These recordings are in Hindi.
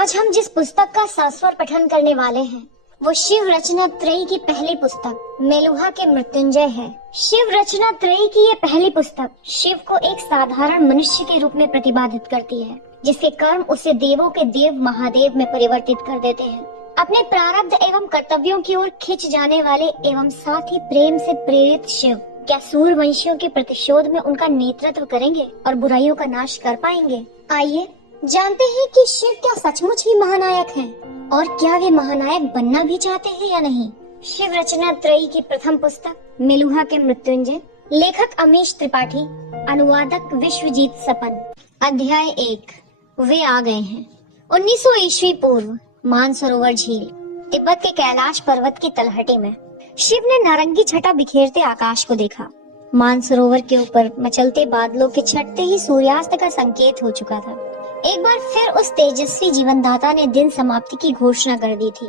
आज हम जिस पुस्तक का सस्वर पठन करने वाले हैं वो शिव रचना त्रयी की पहली पुस्तक मेलुहा के मृत्युंजय है। शिव रचना त्रयी की ये पहली पुस्तक शिव को एक साधारण मनुष्य के रूप में प्रतिपादित करती है, जिसके कर्म उसे देवों के देव महादेव में परिवर्तित कर देते हैं। अपने प्रारब्ध एवं कर्तव्यों की ओर खिंच जाने वाले एवं साथ ही प्रेम से प्रेरित शिव क्या सूर्यवंशियों के प्रतिशोध में उनका नेतृत्व करेंगे और बुराइयों का नाश कर पाएंगे? आइए जानते हैं कि शिव क्या सचमुच ही महानायक हैं और क्या वे महानायक बनना भी चाहते हैं या नहीं। शिव रचना त्रयी की प्रथम पुस्तक मेलुहा के मृत्युंजय, लेखक अमीश त्रिपाठी, अनुवादक विश्वजीत सपन। अध्याय 1, वे आ गए हैं। 1900 ईस्वी पूर्व मानसरोवर झील, तिब्बत के कैलाश पर्वत की तलहटी में शिव ने नारंगी छटा बिखेरते आकाश को देखा। मानसरोवर के ऊपर मचलते बादलों के छटते ही सूर्यास्त का संकेत हो चुका था। एक बार फिर उस तेजस्वी जीवनदाता ने दिन समाप्ति की घोषणा कर दी थी।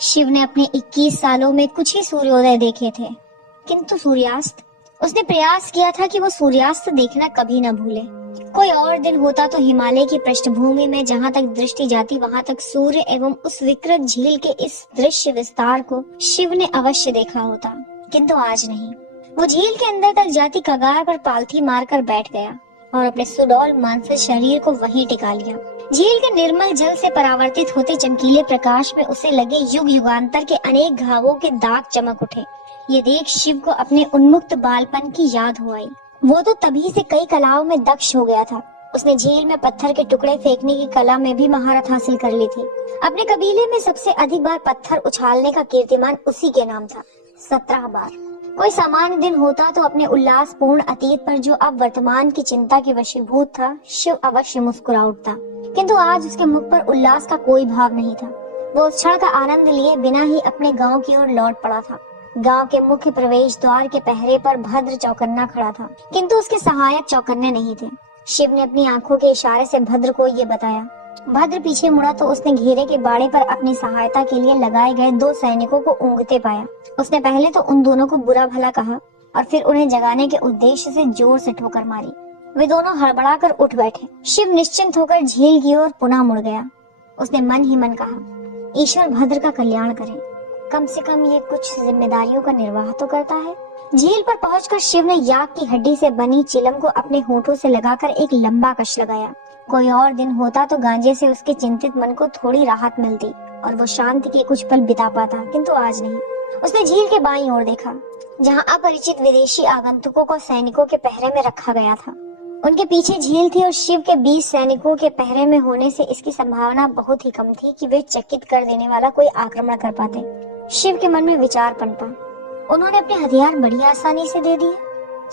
शिव ने अपने 21 सालों में कुछ ही सूर्योदय देखे थे, किंतु सूर्यास्त, उसने प्रयास किया था कि वो सूर्यास्त देखना कभी न भूले। कोई और दिन होता तो हिमालय की पृष्ठभूमि में जहाँ तक दृष्टि जाती वहाँ तक सूर्य एवं उस विकृत झील के इस दृश्य विस्तार को शिव ने अवश्य देखा होता, किंतु आज नहीं। वो झील के अंदर तक जाती कगार पर पालथी मारकर बैठ गया और अपने सुडौल मानसिक शरीर को वहीं टिका लिया। झील के निर्मल जल से परावर्तित होते चमकीले प्रकाश में उसे लगे युग युगांतर के अनेक घावों के दाग चमक उठे। ये देख शिव को अपने उन्मुक्त बालपन की याद हो आई। वो तो तभी से कई कलाओं में दक्ष हो गया था। उसने झील में पत्थर के टुकड़े फेंकने की कला में भी महारत हासिल कर ली थी। अपने कबीले में सबसे अधिक बार पत्थर उछालने का कीर्तिमान उसी के नाम था, 17 बार। कोई सामान्य दिन होता तो अपने उल्लास पूर्ण अतीत पर जो अब वर्तमान की चिंता के वशीभूत था, शिव अवश्य मुस्कुरा उठता, किंतु आज उसके मुख पर उल्लास का कोई भाव नहीं था। वो उस क्षण का आनंद लिए बिना ही अपने गांव की ओर लौट पड़ा था। गांव के मुख्य प्रवेश द्वार के पहरे पर भद्र चौकन्ना खड़ा था, किंतु उसके सहायक चौकन्ने नहीं थे। शिव ने अपनी आंखों के इशारे से भद्र को ये बताया। भद्र पीछे मुड़ा तो उसने घेरे के बाड़े पर अपनी सहायता के लिए लगाए गए 2 सैनिकों को ऊँघते पाया। उसने पहले तो उन दोनों को बुरा भला कहा और फिर उन्हें जगाने के उद्देश्य से जोर से ठोकर मारी। वे दोनों हड़बड़ाकर उठ बैठे। शिव निश्चिंत होकर झील की ओर पुनः मुड़ गया। उसने मन ही मन कहा, ईश्वर भद्र का कल्याण करे, कम से कम ये कुछ जिम्मेदारियों का निर्वाह तो करता है। झील पर पहुंचकर शिव ने याक की हड्डी से बनी चिलम को अपने होठों से लगाकर एक लंबा कश लगाया। कोई और दिन होता तो गांजे से उसके चिंतित मन को थोड़ी राहत मिलती और वो शांति के कुछ पल बिता पाता, किंतु आज नहीं। उसने झील के बाईं ओर देखा, जहां अपरिचित विदेशी आगंतुकों को सैनिकों के पहरे में रखा गया था। उनके पीछे झील थी और शिव के 20 सैनिकों के पहरे में होने से इसकी संभावना बहुत ही कम थी कि वे चकित कर देने वाला कोई आक्रमण कर पाते। शिव के मन में विचार पनपा। उन्होंने अपने हथियार बड़ी आसानी से दे दिए।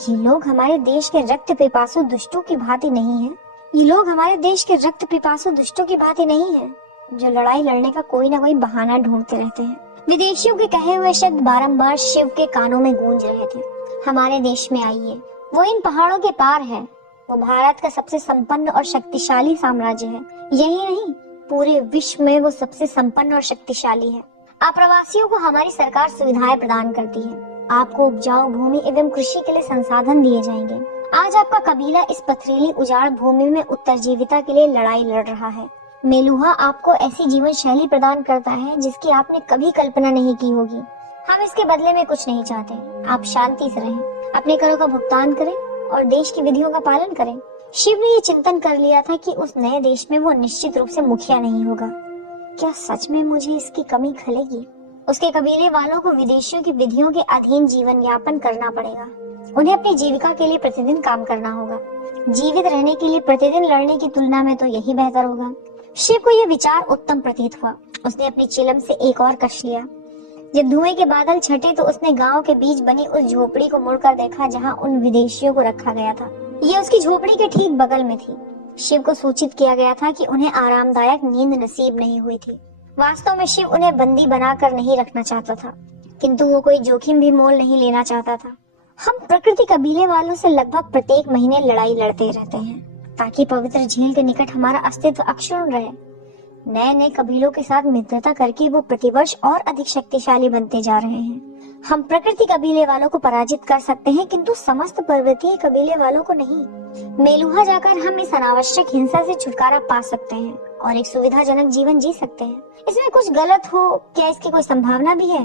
ये लोग हमारे देश के रक्त पिपासु दुष्टों की भांति नहीं है। ये लोग हमारे देश के रक्त पिपासु दुष्टों की भांति नहीं है, जो लड़ाई लड़ने का कोई ना कोई बहाना ढूंढते रहते हैं। विदेशियों के कहे हुए शब्द बारंबार शिव के कानों में गूंज रहे थे। हमारे देश में आइए, वो इन पहाड़ों के पार है। वो भारत का सबसे संपन्न और शक्तिशाली साम्राज्य है। यही नहीं, पूरे विश्व में वो सबसे संपन्न और शक्तिशाली है। आप्रवासियों को हमारी सरकार सुविधाएं प्रदान करती है। आपको उपजाऊ भूमि एवं कृषि के लिए संसाधन दिए जाएंगे। आज आपका कबीला इस पथरीली उजाड़ भूमि में उत्तरजीविता के लिए लड़ाई लड़ रहा है। मेलुहा आपको ऐसी जीवन शैली प्रदान करता है जिसकी आपने कभी कल्पना नहीं की होगी। हम इसके बदले में कुछ नहीं चाहते। आप शांति से रहें, अपने करों का भुगतान करें और देश की विधियों का पालन करें। शिव ने ये चिंतन कर लिया था कि उस नए देश में वो निश्चित रूप से मुखिया नहीं होगा। क्या सच में मुझे इसकी कमी खलेगी? उसके कबीले वालों को विदेशियों की विधियों के अधीन जीवन यापन करना पड़ेगा। उन्हें अपनी जीविका के लिए प्रतिदिन काम करना होगा। जीवित रहने के लिए प्रतिदिन लड़ने की तुलना में तो यही बेहतर होगा। शिव को यह विचार उत्तम प्रतीत हुआ। उसने अपनी चिलम से एक और कश लिया। जब धुएं के बादल छटे तो उसने गांव के बीच बनी उस झोपड़ी को मुड़कर देखा जहां उन विदेशियों को रखा गया था। ये उसकी झोपड़ी के ठीक बगल में थी। शिव को सूचित किया गया था कि उन्हें आरामदायक नींद नसीब नहीं हुई थी। वास्तव में शिव उन्हें बंदी बनाकर नहीं रखना चाहता था, किंतु वो कोई जोखिम भी मोल नहीं लेना चाहता था। हम प्रकृति कबीले वालों से लगभग प्रत्येक महीने लड़ाई लड़ते रहते हैं ताकि पवित्र झील के निकट हमारा अस्तित्व अक्षुण्ण रहे। नए नए कबीलों के साथ मित्रता करके वो प्रतिवर्ष और अधिक शक्तिशाली बनते जा रहे हैं। हम प्रकृति कबीले वालों को पराजित कर सकते हैं, किंतु समस्त पर्वतीय कबीले वालों को नहीं। मेलुहा जाकर हम इस अनावश्यक हिंसा से छुटकारा पा सकते हैं और एक सुविधाजनक जीवन जी सकते हैं। इसमें कुछ गलत हो क्या, इसकी कोई संभावना भी है?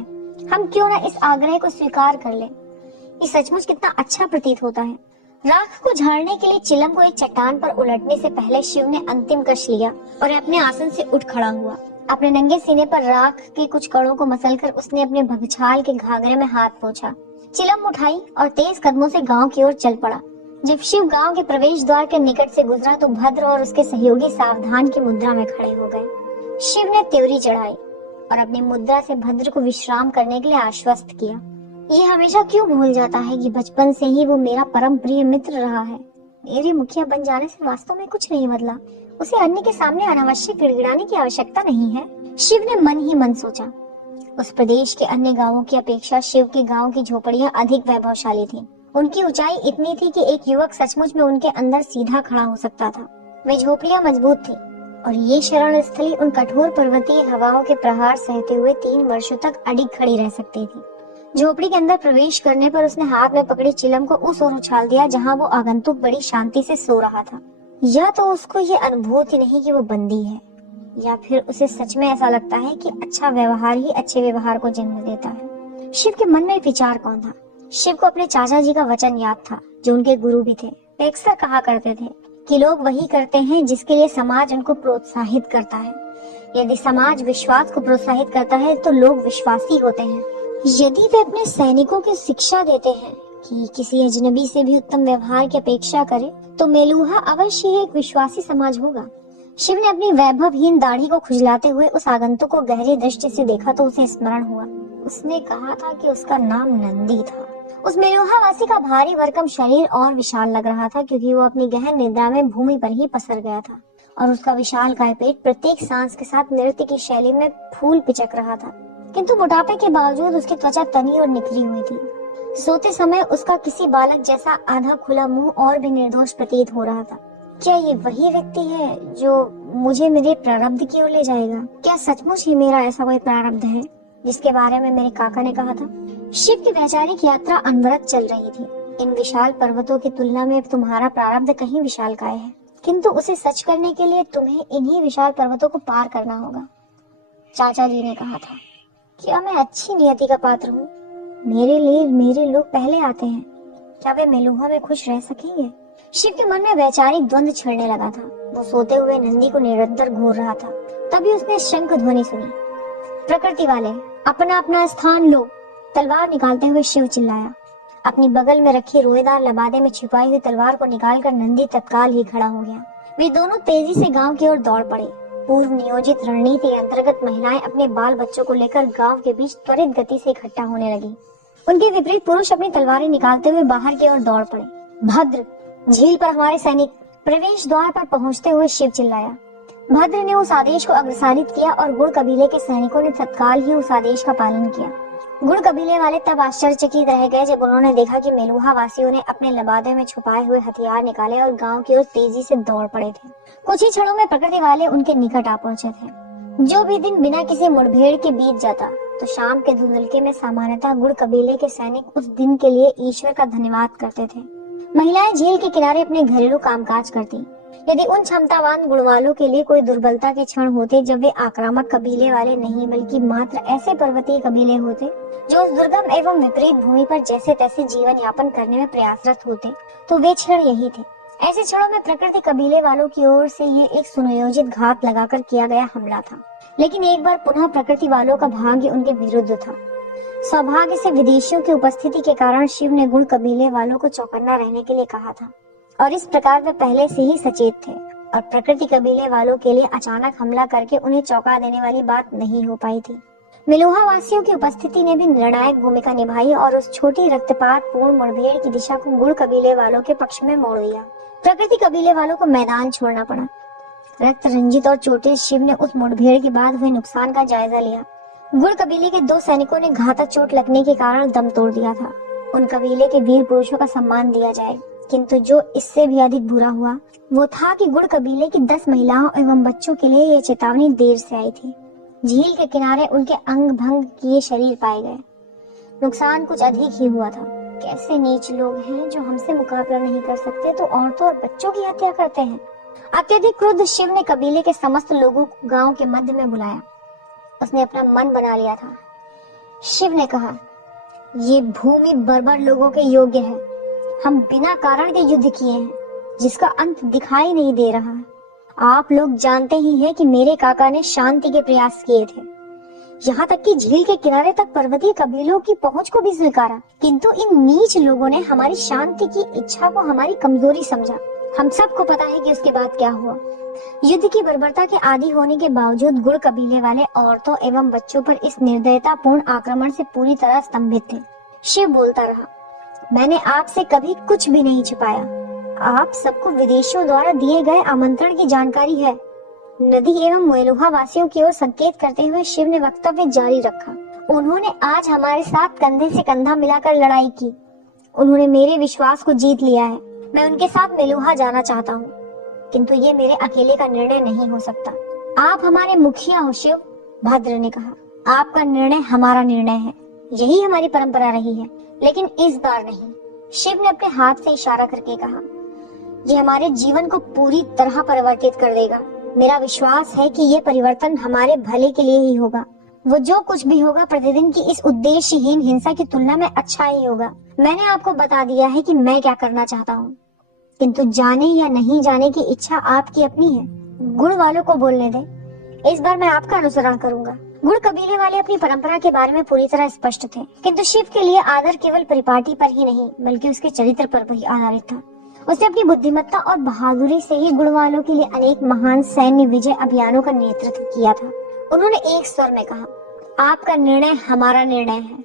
हम क्यों ना इस आग्रह को स्वीकार कर लें। ये सचमुच कितना अच्छा प्रतीत होता है। राख को झाड़ने के लिए चिलम को एक चट्टान पर उलटने से पहले शिव ने अंतिम कश लिया और अपने आसन से उठ खड़ा हुआ। अपने नंगे सीने पर राख के कुछ कणों को मसलकर उसने अपने भगछाल के घाघरे में हाथ पोंछा, चिलम उठाई और तेज कदमों से गांव की ओर चल पड़ा। जब शिव गांव के प्रवेश द्वार के निकट से गुजरा तो भद्र और उसके सहयोगी सावधान की मुद्रा में खड़े हो गए। शिव ने त्योरी चढ़ाई और अपनी मुद्रा से भद्र को विश्राम करने के लिए आश्वस्त किया। ये हमेशा क्यों भूल जाता है कि बचपन से ही वो मेरा परम प्रिय मित्र रहा है। मेरे मुखिया बन जाने से वास्तव में कुछ नहीं बदला। उसे अन्य के सामने अनावश्यक गिड़गिड़ाने की आवश्यकता नहीं है, शिव ने मन ही मन सोचा। उस प्रदेश के अन्य गांवों की अपेक्षा शिव के गांव की झोपड़ियां अधिक वैभवशाली थीं। उनकी ऊंचाई इतनी थी कि एक युवक सचमुच में उनके अंदर सीधा खड़ा हो सकता था। वे झोपड़ियां मजबूत थी और ये शरण स्थली उन कठोर पर्वतीय हवाओं के प्रहार सहते हुए 3 वर्षों तक अडिग खड़ी रह सकती थी। झोपड़ी के अंदर प्रवेश करने पर उसने हाथ में पकड़ी चिलम को उस ओर उछाल दिया जहाँ वो आगंतुक बड़ी शांति से सो रहा था। या तो उसको ये अनुभूति नहीं कि वो बंदी है, या फिर उसे सच में ऐसा लगता है कि अच्छा व्यवहार ही अच्छे व्यवहार को जन्म देता है। शिव के मन में विचार कौन था? शिव को अपने चाचा जी का वचन याद था, जो उनके गुरु भी थे। वे अक्सर कहा करते थे कि लोग वही करते हैं जिसके लिए समाज उनको प्रोत्साहित करता है। यदि समाज विश्वास को प्रोत्साहित करता है तो लोग विश्वासी होते हैं। यदि वे अपने सैनिकों की शिक्षा देते हैं कि किसी अजनबी से भी उत्तम व्यवहार की अपेक्षा करे, तो मेलुहा अवश्य ही एक विश्वासी समाज होगा। शिव ने अपनी वैभवहीन दाढ़ी को खुजलाते हुए उस आगंतुक को गहरी दृष्टि से देखा तो उसे स्मरण हुआ। उसने कहा था कि उसका नाम नंदी था। उस मेलुहा वासी का भारी भरकम शरीर और विशाल लग रहा था, क्योंकि वो अपनी गहन निद्रा में भूमि पर ही पसर गया था और उसका विशाल काय पेट प्रत्येक सांस के साथ नृत्य की शैली में फूल पिचक रहा था। किंतु मोटापे के बावजूद उसकी त्वचा तनी और निखरी हुई थी। सोते समय उसका किसी बालक जैसा आधा खुला मुंह और भी निर्दोष प्रतीत हो रहा था। क्या ये वही व्यक्ति है जो मुझे मेरे प्रारब्ध की ओर ले जाएगा? क्या सचमुच ही मेरा ऐसा कोई प्रारब्ध है जिसके बारे में मेरे काका ने कहा था? शिव की वैचारिक यात्रा अनवरत चल रही थी। इन विशाल पर्वतों की तुलना में तुम्हारा प्रारब्ध कहीं विशालकाय है, किंतु उसे सच करने के लिए तुम्हें इन्हीं विशाल पर्वतों को पार करना होगा। चाचा जी ने कहा था, क्या मैं अच्छी नियति का पात्र हूँ? मेरे लिए मेरे लोग पहले आते हैं। क्या वे मेलुहा में खुश रह सकेंगे? शिव के मन में वैचारिक द्वंद्व छिड़ने लगा था। वो सोते हुए नंदी को निरंतर घूर रहा था। तभी उसने शंख ध्वनि सुनी। प्रकृति वाले, अपना अपना स्थान लो। तलवार निकालते हुए शिव चिल्लाया। अपनी बगल में रखी रोएदार लबादे में छिपाई हुई तलवार को निकालकर नंदी तत्काल ही खड़ा हो गया। वे दोनों तेजी से गांव की ओर दौड़ पड़े। पूर्व नियोजित रणनीति के अंतर्गत महिलाएं अपने बाल बच्चों को लेकर गांव के बीच त्वरित गति से इकट्ठा होने लगी। उनके विपरीत पुरुष अपनी तलवारें निकालते हुए बाहर की ओर दौड़ पड़े। भद्र, झील पर हमारे सैनिक! प्रवेश द्वार पर पहुंचते हुए शिव चिल्लाया। भद्र ने उस आदेश को अग्रसारित किया और गुड़ कबीले के सैनिकों ने तत्काल ही उस आदेश का पालन किया। गुड़ कबीले वाले तब आश्चर्यचकित रह गए जब उन्होंने देखा कि मेलुहा वासियों ने अपने लबादे में छुपाए हुए हथियार निकाले और गांव की ओर तेजी से दौड़ पड़े थे। कुछ ही क्षणों में प्रकृति वाले उनके निकट आ पहुंचे थे। जो भी दिन बिना किसी मुठभेड़ के बीत जाता तो शाम के धुंधलके में सामान्यतः गुड़ कबीले के सैनिक उस दिन के लिए ईश्वर का धन्यवाद करते थे। महिलाएं झील के किनारे अपने घरेलू कामकाज करती। यदि उन क्षमतावान गुणवालों के लिए कोई दुर्बलता के क्षण होते जब वे आक्रामक कबीले वाले नहीं बल्कि मात्र ऐसे पर्वतीय कबीले होते जो उस दुर्गम एवं विपरीत भूमि पर जैसे तैसे जीवन यापन करने में प्रयासरत होते, तो वे क्षण यही थे। ऐसे क्षणों में प्रकृति कबीले वालों की ओर से ये एक सुनियोजित घात लगाकर किया गया हमला था। लेकिन एक बार पुनः प्रकृति वालों का भाग्य उनके विरुद्ध था। सौभाग्य से विदेशियों की उपस्थिति के कारण शिव ने गुड़ कबीले वालों को चौकन्ना रहने के लिए कहा था और इस प्रकार वे पहले से ही सचेत थे और प्रकृति कबीले वालों के लिए अचानक हमला करके उन्हें चौंका देने वाली बात नहीं हो पाई थी। मेलुहा वासियों की उपस्थिति ने भी निर्णायक भूमिका निभाई और उस छोटी रक्तपात पूर्ण मुठभेड़ की दिशा को गुड़ कबीले वालों के पक्ष में मोड़ दिया। प्रकृति कबीले वालों को मैदान छोड़ना पड़ा। रक्त रंजित और चोटिल शिव ने उस मुठभेड़ के बाद हुए नुकसान का जायजा लिया। गुड़ कबीले के 2 सैनिकों ने घातक चोट लगने के कारण दम तोड़ दिया था। उन कबीले के वीर पुरुषों का सम्मान दिया जाए, किंतु जो इससे भी अधिक बुरा हुआ वो था कि गुड़ कबीले की 10 महिलाओं एवं बच्चों के लिए यह चेतावनी देर से आई थी। झील के किनारे उनके अंग भंग किए शरीर पाए गए। नुकसान कुछ अधिक ही हुआ था। कैसे नीच लोग हैं जो हमसे मुकाबला नहीं कर सकते तो औरतों और बच्चों की हत्या करते हैं। अत्यधिक क्रुद्ध शिव ने कबीले के समस्त लोगों को गांव के मध्य में बुलाया। उसने अपना मन बना लिया था। शिव ने कहा, ये भूमि बर्बर लोगों के योग्य है। हम बिना कारण के युद्ध किए हैं जिसका अंत दिखाई नहीं दे रहा है। आप लोग जानते ही हैं कि मेरे काका ने शांति के प्रयास किए थे, यहाँ तक कि झील के किनारे तक पर्वतीय कबीलों की पहुंच को भी स्वीकारा, किंतु इन नीच लोगों ने हमारी शांति की इच्छा को हमारी कमजोरी समझा। हम सबको पता है कि उसके बाद क्या हुआ। युद्ध की बर्बरता के आदी होने के बावजूद गुड़ कबीले वाले औरतों एवं बच्चों पर इस निर्दयतापूर्ण आक्रमण से पूरी तरह स्तंभित थे। शिव बोलता रहा, मैंने आपसे कभी कुछ भी नहीं छिपाया। आप सबको विदेशियों द्वारा दिए गए आमंत्रण की जानकारी है। नदी एवं मेलुहा वासियों की ओर संकेत करते हुए शिव ने वक्तव्य जारी रखा। उन्होंने आज हमारे साथ कंधे से कंधा मिलाकर लड़ाई की। उन्होंने मेरे विश्वास को जीत लिया है। मैं उनके साथ मेलुहा जाना चाहता हूँ, किंतु ये मेरे अकेले का निर्णय नहीं हो सकता। आप हमारे मुखिया हो शिव, भद्र ने कहा। आपका निर्णय हमारा निर्णय है, यही हमारी परंपरा रही है, लेकिन इस बार नहीं। शिव ने अपने हाथ से इशारा करके कहा, ये हमारे जीवन को पूरी तरह परिवर्तित कर देगा। मेरा विश्वास है कि ये परिवर्तन हमारे भले के लिए ही होगा। वो जो कुछ भी होगा प्रतिदिन की इस उद्देश्यहीन हिंसा की तुलना में अच्छा ही होगा। मैंने आपको बता दिया है कि मैं क्या करना चाहता हूँ, किंतु जाने या नहीं जाने की इच्छा आपकी अपनी है। गुड़ वालों को बोलने दे, इस बार मैं आपका अनुसरण करूंगा। गुड़ कबीले वाले अपनी परंपरा के बारे में पूरी तरह स्पष्ट थे, किंतु शिव के लिए आदर केवल परिपाटी पर ही नहीं बल्कि उसके चरित्र पर भी आधारित था। उसने अपनी बुद्धिमत्ता और बहादुरी से ही गुड़ वालों के लिए अनेक महान सैन्य विजय अभियानों का नेतृत्व किया था। उन्होंने एक स्वर में कहा, आपका निर्णय हमारा निर्णय है।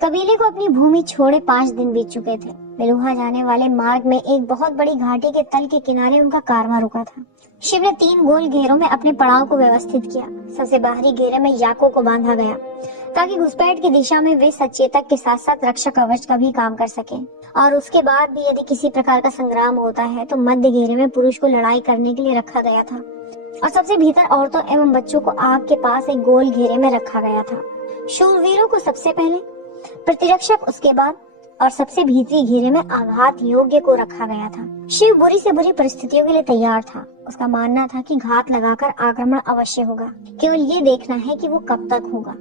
कबीले को अपनी भूमि छोड़े 5 दिन बीत चुके थे। मेलुहा जाने वाले मार्ग में एक बहुत बड़ी घाटी के तल के किनारे उनका कारवा रुका था। शिव ने 3 गोल घेरों में अपने पड़ाव को व्यवस्थित किया। सबसे बाहरी घेरे में याकों को बांधा गया ताकि घुसपैठ की दिशा में वे सचेतक के साथ साथ रक्षक कवच का भी काम कर सके, और उसके बाद भी यदि किसी प्रकार का संग्राम होता है तो मध्य घेरे में पुरुष को लड़ाई करने के लिए रखा गया था, और सबसे भीतर औरतों एवं बच्चों को आग के पास एक गोल घेरे में रखा गया था। शूरवीरों को सबसे पहले, प्रतिरक्षक उसके बाद, और सबसे भीतरी घेरे में आघात योग्य को रखा गया था। शिव बुरी से बुरी परिस्थितियों के लिए तैयार था। उसका मानना था कि घात लगाकर आक्रमण अवश्य होगा, केवल ये देखना है कि वो कब तक होगा।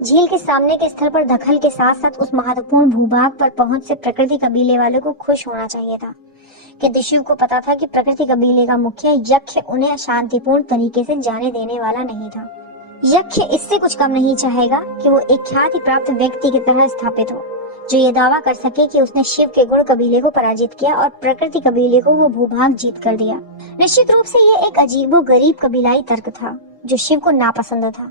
झील के सामने के स्थल पर दखल के साथ साथ उस महत्वपूर्ण भूभाग पर पहुंच से प्रकृति कबीले वालों को खुश होना चाहिए था, कि शिव को पता था कि प्रकृति कबीले का मुखिया यक्ष उन्हें शांतिपूर्ण तरीके से जाने देने वाला नहीं था। यक्ष इससे कुछ कम नहीं चाहेगा कि वो एक ख्याति प्राप्त व्यक्ति की तरह स्थापित हो, जो ये दावा कर सके कि उसने शिव के गुण कबीले को पराजित किया और प्रकृति कबीले को वो भूभाग जीत कर दिया। निश्चित रूप से ये एक अजीबो गरीब कबीलाई तर्क था जो शिव को नापसंद था।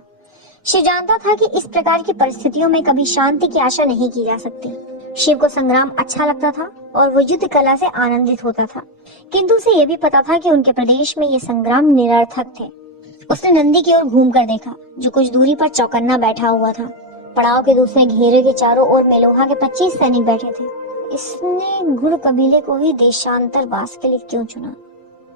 शिव जानता था कि इस प्रकार की परिस्थितियों में कभी शांति की आशा नहीं की जा सकती। शिव को संग्राम अच्छा लगता था और वो युद्ध कला से आनंदित होता था, किंतु उसे ये भी पता था कि उनके प्रदेश में ये संग्राम निरर्थक थे। उसने नंदी की ओर घूमकर देखा, जो कुछ दूरी पर चौकन्ना बैठा हुआ था। पड़ाव के दूसरे घेरे के चारों ओर मेलुहा के 25 सैनिक बैठे थे। इसने गुड़ कबीले को ही देशांतर वास के लिए क्यों चुना,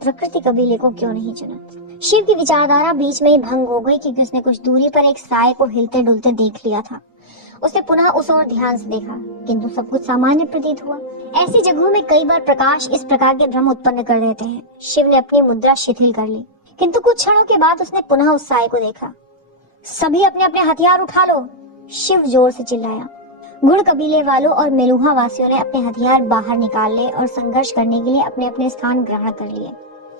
प्रकृति कबीले को क्यों नहीं चुना? शिव की विचारधारा बीच में ही भंग हो गई, क्योंकि उसने कुछ दूरी पर एक साय को हिलते डुलते देख लिया था। उसने पुनः उस ओर ध्यान से देखा, किंतु सब कुछ सामान्य प्रतीत हुआ। ऐसी जगहों में कई बार प्रकाश इस प्रकार के भ्रम उत्पन्न कर देते हैं। शिव ने अपनी मुद्रा शिथिल कर ली, किंतु कुछ क्षणों के बाद उसने पुनः उस साय को देखा। सभी अपने अपने हथियार उठा लो, शिव जोर से चिल्लाया। गुड़ कबीले वालों और मेलुहा वासियों ने अपने हथियार बाहर निकाल लिए और संघर्ष करने के लिए अपने अपने स्थान ग्रहण कर लिए,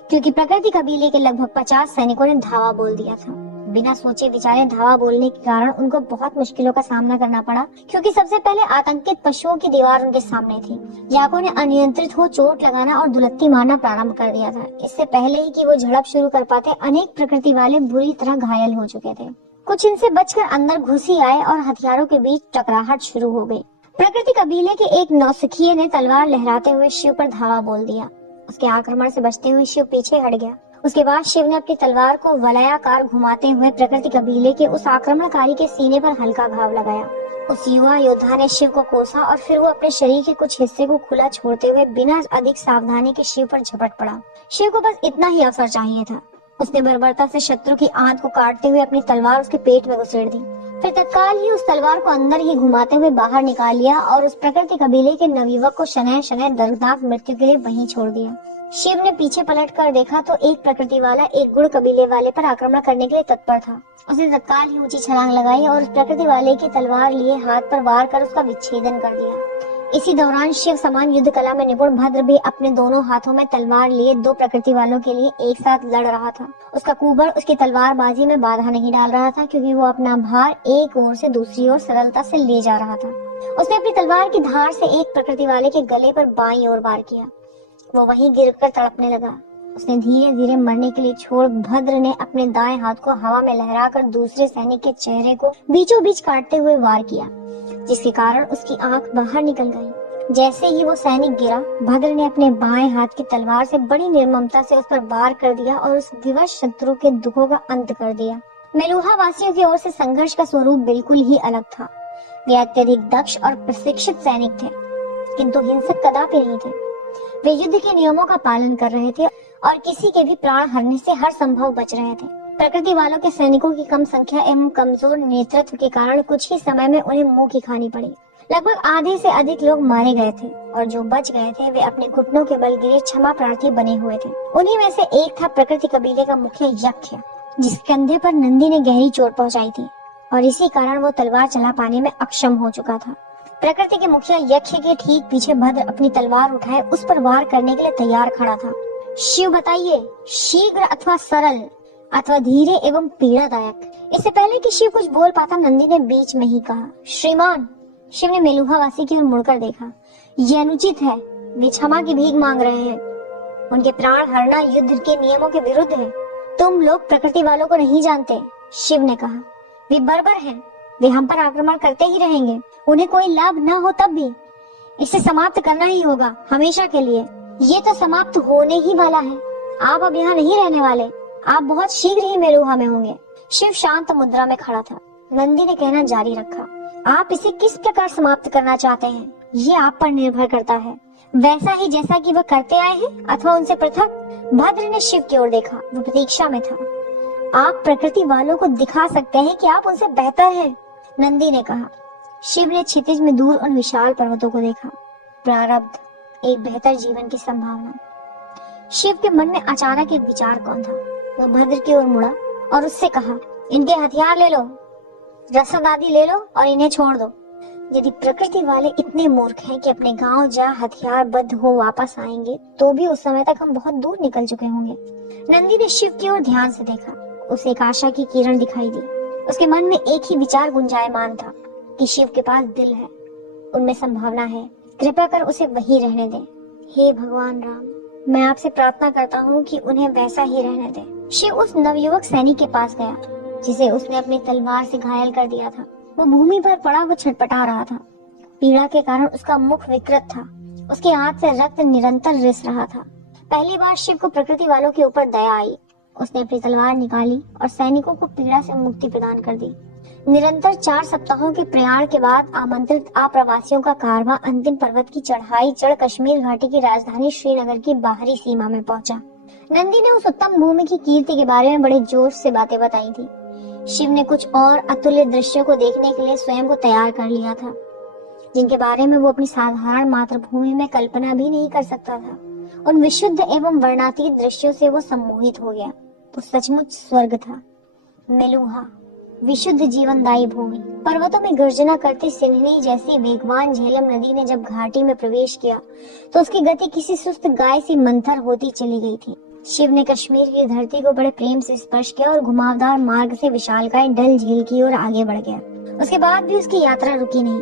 क्योंकि प्रकृति कबीले के लगभग 50 सैनिकों ने धावा बोल दिया था। बिना सोचे विचारे धावा बोलने के कारण उनको बहुत मुश्किलों का सामना करना पड़ा, क्योंकि सबसे पहले आतंकित पशुओं की दीवार उनके सामने थी। याकों ने अनियंत्रित हो चोट लगाना और दुलत्ती मारना प्रारंभ कर दिया था। इससे पहले ही कि वो झड़प शुरू कर पाते, अनेक प्रकृति वाले बुरी तरह घायल हो चुके थे। कुछ इनसे बचकर अंदर घुसी आए और हथियारों के बीच टकराहट शुरू हो गई। प्रकृति कबीले के एक नौसिखिए ने तलवार लहराते हुए शिव पर धावा बोल दिया। उसके आक्रमण से बचते हुए शिव पीछे हट गया। उसके बाद शिव ने अपनी तलवार को वलयाकार घुमाते हुए प्रकृति कबीले के उस आक्रमणकारी के सीने पर हल्का घाव लगाया। उस युवा योद्धा ने शिव को कोसा और फिर वो अपने शरीर के कुछ हिस्से को खुला छोड़ते हुए बिना अधिक सावधानी के शिव पर झपट पड़ा। शिव को बस इतना ही अवसर चाहिए था। उसने बर्बरता से शत्रु की आंत को काटते हुए अपनी तलवार उसके पेट में घुसेड़ दी। फिर तत्काल ही उस तलवार को अंदर ही घुमाते हुए बाहर निकाल लिया और उस प्रकृति कबीले के नवयुवक को शनैः शनैः दर्दनाक मृत्यु के लिए वहीं छोड़ दिया। शिव ने पीछे पलट कर देखा तो एक प्रकृति वाला एक गुड़ कबीले वाले पर आक्रमण करने के लिए तत्पर था। उसने तत्काल ही ऊंची छलांग लगाई और उस प्रकृति वाले की तलवार लिए हाथ पर वार कर उसका विच्छेदन कर दिया। इसी दौरान शिव समान युद्ध कला में निपुण भद्र भी अपने दोनों हाथों में तलवार लिए दो प्रकृति वालों के लिए एक साथ लड़ रहा था। उसका कुबड़ उसकी तलवारबाजी में बाधा नहीं डाल रहा था, क्योंकि वो अपना भार एक ओर से दूसरी ओर सरलता से ले जा रहा था। उसने अपनी तलवार की धार से एक प्रकृति वाले के गले पर बाईं ओर वार किया। वो वहीं गिरकर तड़पने लगा। उसने धीरे धीरे मरने के लिए छोड़ भद्र ने अपने दाएं हाथ को हवा में लहराकर दूसरे सैनिक के चेहरे को बीचों बीच काटते हुए वार किया, जिसके कारण उसकी आंख बाहर निकल गई। जैसे ही वो सैनिक गिरा, भद्र ने अपने बाएं हाथ की तलवार से बड़ी निर्ममता से उस पर वार कर दिया और उस दिवस शत्रु के दुखों का अंत कर दिया। मेलुहा वासियों की ओर से संघर्ष का स्वरूप बिल्कुल ही अलग था। वे अत्यधिक दक्ष और प्रशिक्षित सैनिक थे, किंतु हिंसक कदापि नहीं थे। वे युद्ध के नियमों का पालन कर रहे थे और किसी के भी प्राण हरने से हर संभव बच रहे थे। प्रकृति वालों के सैनिकों की कम संख्या एवं कमजोर नेतृत्व के कारण कुछ ही समय में उन्हें मुंह की खानी पड़ी। लगभग आधे से अधिक लोग मारे गए थे और जो बच गए थे वे अपने घुटनों के बल गिरे क्षमा प्रार्थी बने हुए थे। उन्हीं में से एक था प्रकृति कबीले का मुखिया यक्ष, जिसके कंधे पर नंदी ने गहरी चोट पहुंचाई थी और इसी कारण वो तलवार चला पाने में अक्षम हो चुका था। प्रकृति के मुखिया यक्ष के ठीक पीछे भद्र अपनी तलवार उठाए उस पर वार करने के लिए तैयार खड़ा था। शिव बताइए, शीघ्र अथवा सरल अथवा धीरे एवं पीड़ादायक। इससे पहले कि शिव कुछ बोल पाता, नंदी ने बीच में ही कहा, श्रीमान। शिव ने मेलुहा वासी की ओर मुड़कर देखा। यह अनुचित है। वे क्षमा की भीख मांग रहे हैं। उनके प्राण हरना युद्ध के नियमों के विरुद्ध है। तुम लोग प्रकृति वालों को नहीं जानते। शिव ने कहा, वे बर्बर हैं। वे हम पर आक्रमण करते ही रहेंगे। उन्हें कोई लाभ न हो तब भी इसे समाप्त करना ही होगा, हमेशा के लिए। ये तो समाप्त होने ही वाला है। आप अब यहाँ नहीं रहने वाले। आप बहुत शीघ्र ही मेलुहा में होंगे। शिव शांत मुद्रा में खड़ा था। नंदी ने कहना जारी रखा, आप इसे किस प्रकार समाप्त करना चाहते हैं, ये आप पर निर्भर करता है। वैसा ही जैसा कि वह करते आए हैं अथवा उनसे पृथक। भद्र ने शिव की ओर देखा। वो प्रतीक्षा में था। आप प्रकृति वालों को दिखा सकते हैं कि आप उनसे बेहतर हैं, नंदी ने कहा। शिव ने क्षितिज में दूर उन विशाल पर्वतों को देखा। प्रारब्ध, एक बेहतर जीवन की संभावना। शिव के मन में अचानक एक विचार कौन था। वह भद्र की ओर मुड़ा और उससे कहा, इनके हथियार ले लो, रसद आदि ले लो और इन्हें छोड़ दो। यदि प्रकृति वाले इतने मूर्ख हैं कि अपने गांव जहाँ हथियार बद्ध हो वापस आएंगे, तो भी उस समय तक हम बहुत दूर निकल चुके होंगे। नंदी ने शिव की ओर ध्यान से देखा। उसे एक आशा की किरण दिखाई दी। उसके मन में एक ही विचार गुंजायमान था कि शिव के पास दिल है, उनमें संभावना है। कृपया कर उसे वही रहने दे। हे भगवान राम, मैं आपसे प्रार्थना करता हूँ कि उन्हें वैसा ही रहने दे। शिव उस नवयुवक सैनिक के पास गया जिसे उसने अपनी तलवार से घायल कर दिया था। वो भूमि पर पड़ा वो छटपटा रहा था। पीड़ा के कारण उसका मुख विकृत था। उसके हाथ से रक्त निरंतर रिस रहा था। पहली बार शिव को प्रकृति वालों के ऊपर दया आई। उसने अपनी तलवार निकाली और सैनिकों को पीड़ा से मुक्ति प्रदान कर दी। निरंतर 4 सप्ताहों के प्रयाण के बाद आमंत्रित अप्रवासियों का कारवां अंतिम पर्वत की चढ़ाई चढ़ कश्मीर घाटी की राजधानी श्रीनगर की बाहरी सीमा में पहुंचा। नंदी ने उस उत्तम भूमि की कीर्ति के बारे में बड़े जोश से बातें बताई थी। शिव ने कुछ और अतुल्य दृश्यों को देखने के लिए स्वयं को तैयार कर लिया था, जिनके बारे में वो अपनी साधारण मातृभूमि में कल्पना भी नहीं कर सकता था। उन विशुद्ध एवं वर्णातीत दृश्यों से वो सम्मोहित हो गया। वो सचमुच स्वर्ग था। मेलुहा, विशुद्ध जीवनदायी भूमि। पर्वतों में गर्जना करती सिंहनी जैसी वेगवान झेलम नदी ने जब घाटी में प्रवेश किया तो उसकी गति किसी सुस्त गाय सी मंथर होती चली गई थी। शिव ने कश्मीर की धरती को बड़े प्रेम से स्पर्श किया और घुमावदार मार्ग से विशालकाय डल झील की ओर आगे बढ़ गया। उसके बाद भी उसकी यात्रा रुकी नहीं।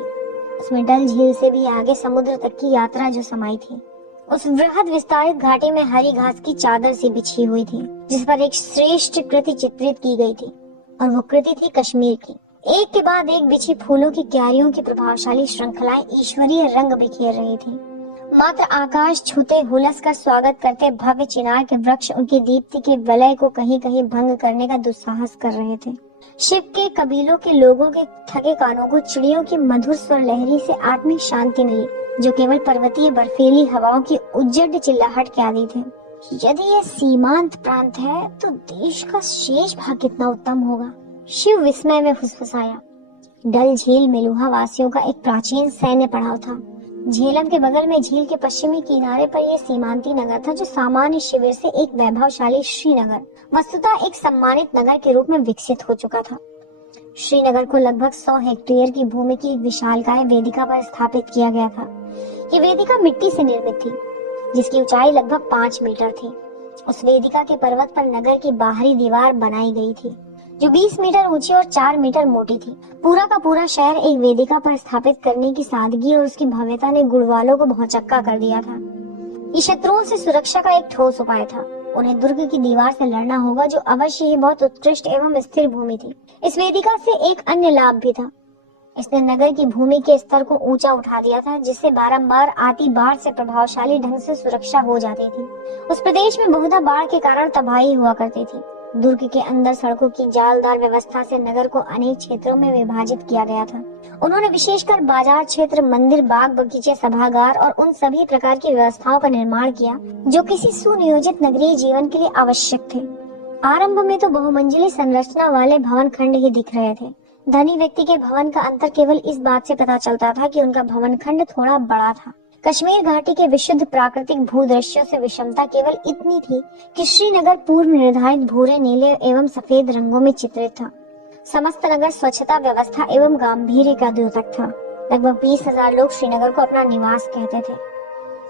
उसमें डल झील से भी आगे समुद्र तक की यात्रा जो समाई थी। उस वृहद विस्तारित घाटी में हरी घास की चादर सी बिछी हुई थी, जिस पर एक श्रेष्ठ कृति चित्रित की गई थी, और वो कृति थी कश्मीर की। एक के बाद एक बिछी फूलों की क्यारियों की प्रभावशाली श्रृंखलाएं ईश्वरीय रंग बिखेर रही थी। मात्र आकाश छूते हुलस कर स्वागत करते भव्य चिनार के वृक्ष उनकी दीप्ति के वलय को कहीं कहीं भंग करने का दुस्साहस कर रहे थे। शिव के कबीलों के लोगों के थके कानों को चिड़ियों की मधुर स्वर लहरी से आत्मिक शांति मिली, जो केवल पर्वतीय बर्फीली हवाओं की उज्जड चिल्लाहट के आदि थे। यदि यह सीमांत प्रांत है तो देश का शेष भाग कितना उत्तम होगा। शिव विस्मय में फुसफुसाया। डल झील मेलुहा वासियों का एक प्राचीन सैन्य पड़ाव था। झेलम के बगल में झील के पश्चिमी किनारे पर यह सीमांती नगर था, जो सामान्य शिविर से एक वैभवशाली श्रीनगर, वस्तुतः एक सम्मानित नगर के रूप में विकसित हो चुका था। श्रीनगर को लगभग 100 हेक्टेयर की भूमि की एक विशालकाय वेदिका पर स्थापित किया गया था। ये वेदिका मिट्टी से निर्मित थी, जिसकी ऊंचाई लगभग 5 मीटर थी। उस वेदिका के पर्वत पर नगर की बाहरी दीवार बनाई गई थी, जो 20 मीटर ऊंची और 4 मीटर मोटी थी। पूरा का पूरा शहर एक वेदिका पर स्थापित करने की सादगी और उसकी भव्यता ने गुड़वालों को भौचक्का कर दिया था। ये शत्रुओं से सुरक्षा का एक ठोस उपाय था। उन्हें दुर्ग की दीवार से लड़ना होगा, जो अवश्य ही बहुत उत्कृष्ट एवं स्थिर भूमि थी। इस वेदिका से एक अन्य लाभ भी था। इसने नगर की भूमि के स्तर को ऊंचा उठा दिया था, जिससे बारंबार आती बाढ़ से प्रभावशाली ढंग से सुरक्षा हो जाती थी। उस प्रदेश में बहुधा बाढ़ के कारण तबाही हुआ करती थी। दुर्ग के अंदर सड़कों की जालदार व्यवस्था से नगर को अनेक क्षेत्रों में विभाजित किया गया था। उन्होंने विशेषकर बाजार क्षेत्र, मंदिर, बाग बगीचे, सभागार और उन सभी प्रकार की व्यवस्थाओं का निर्माण किया जो किसी सुनियोजित नगरीय जीवन के लिए आवश्यक थे। आरंभ में तो बहुमंजिली संरचना वाले भवन खंड ही दिख रहे थे। धनी व्यक्ति के भवन का अंतर केवल इस बात से पता चलता था कि उनका भवन खंड थोड़ा बड़ा था। कश्मीर घाटी के विशुद्ध प्राकृतिक भूदृश्यों से विषमता केवल इतनी थी कि श्रीनगर पूर्व निर्धारित भूरे, नीले एवं सफेद रंगों में चित्रित था। समस्त नगर स्वच्छता, व्यवस्था एवं गांधीर्य का द्योतक था। लगभग 20,000 लोग श्रीनगर को अपना निवास कहते थे।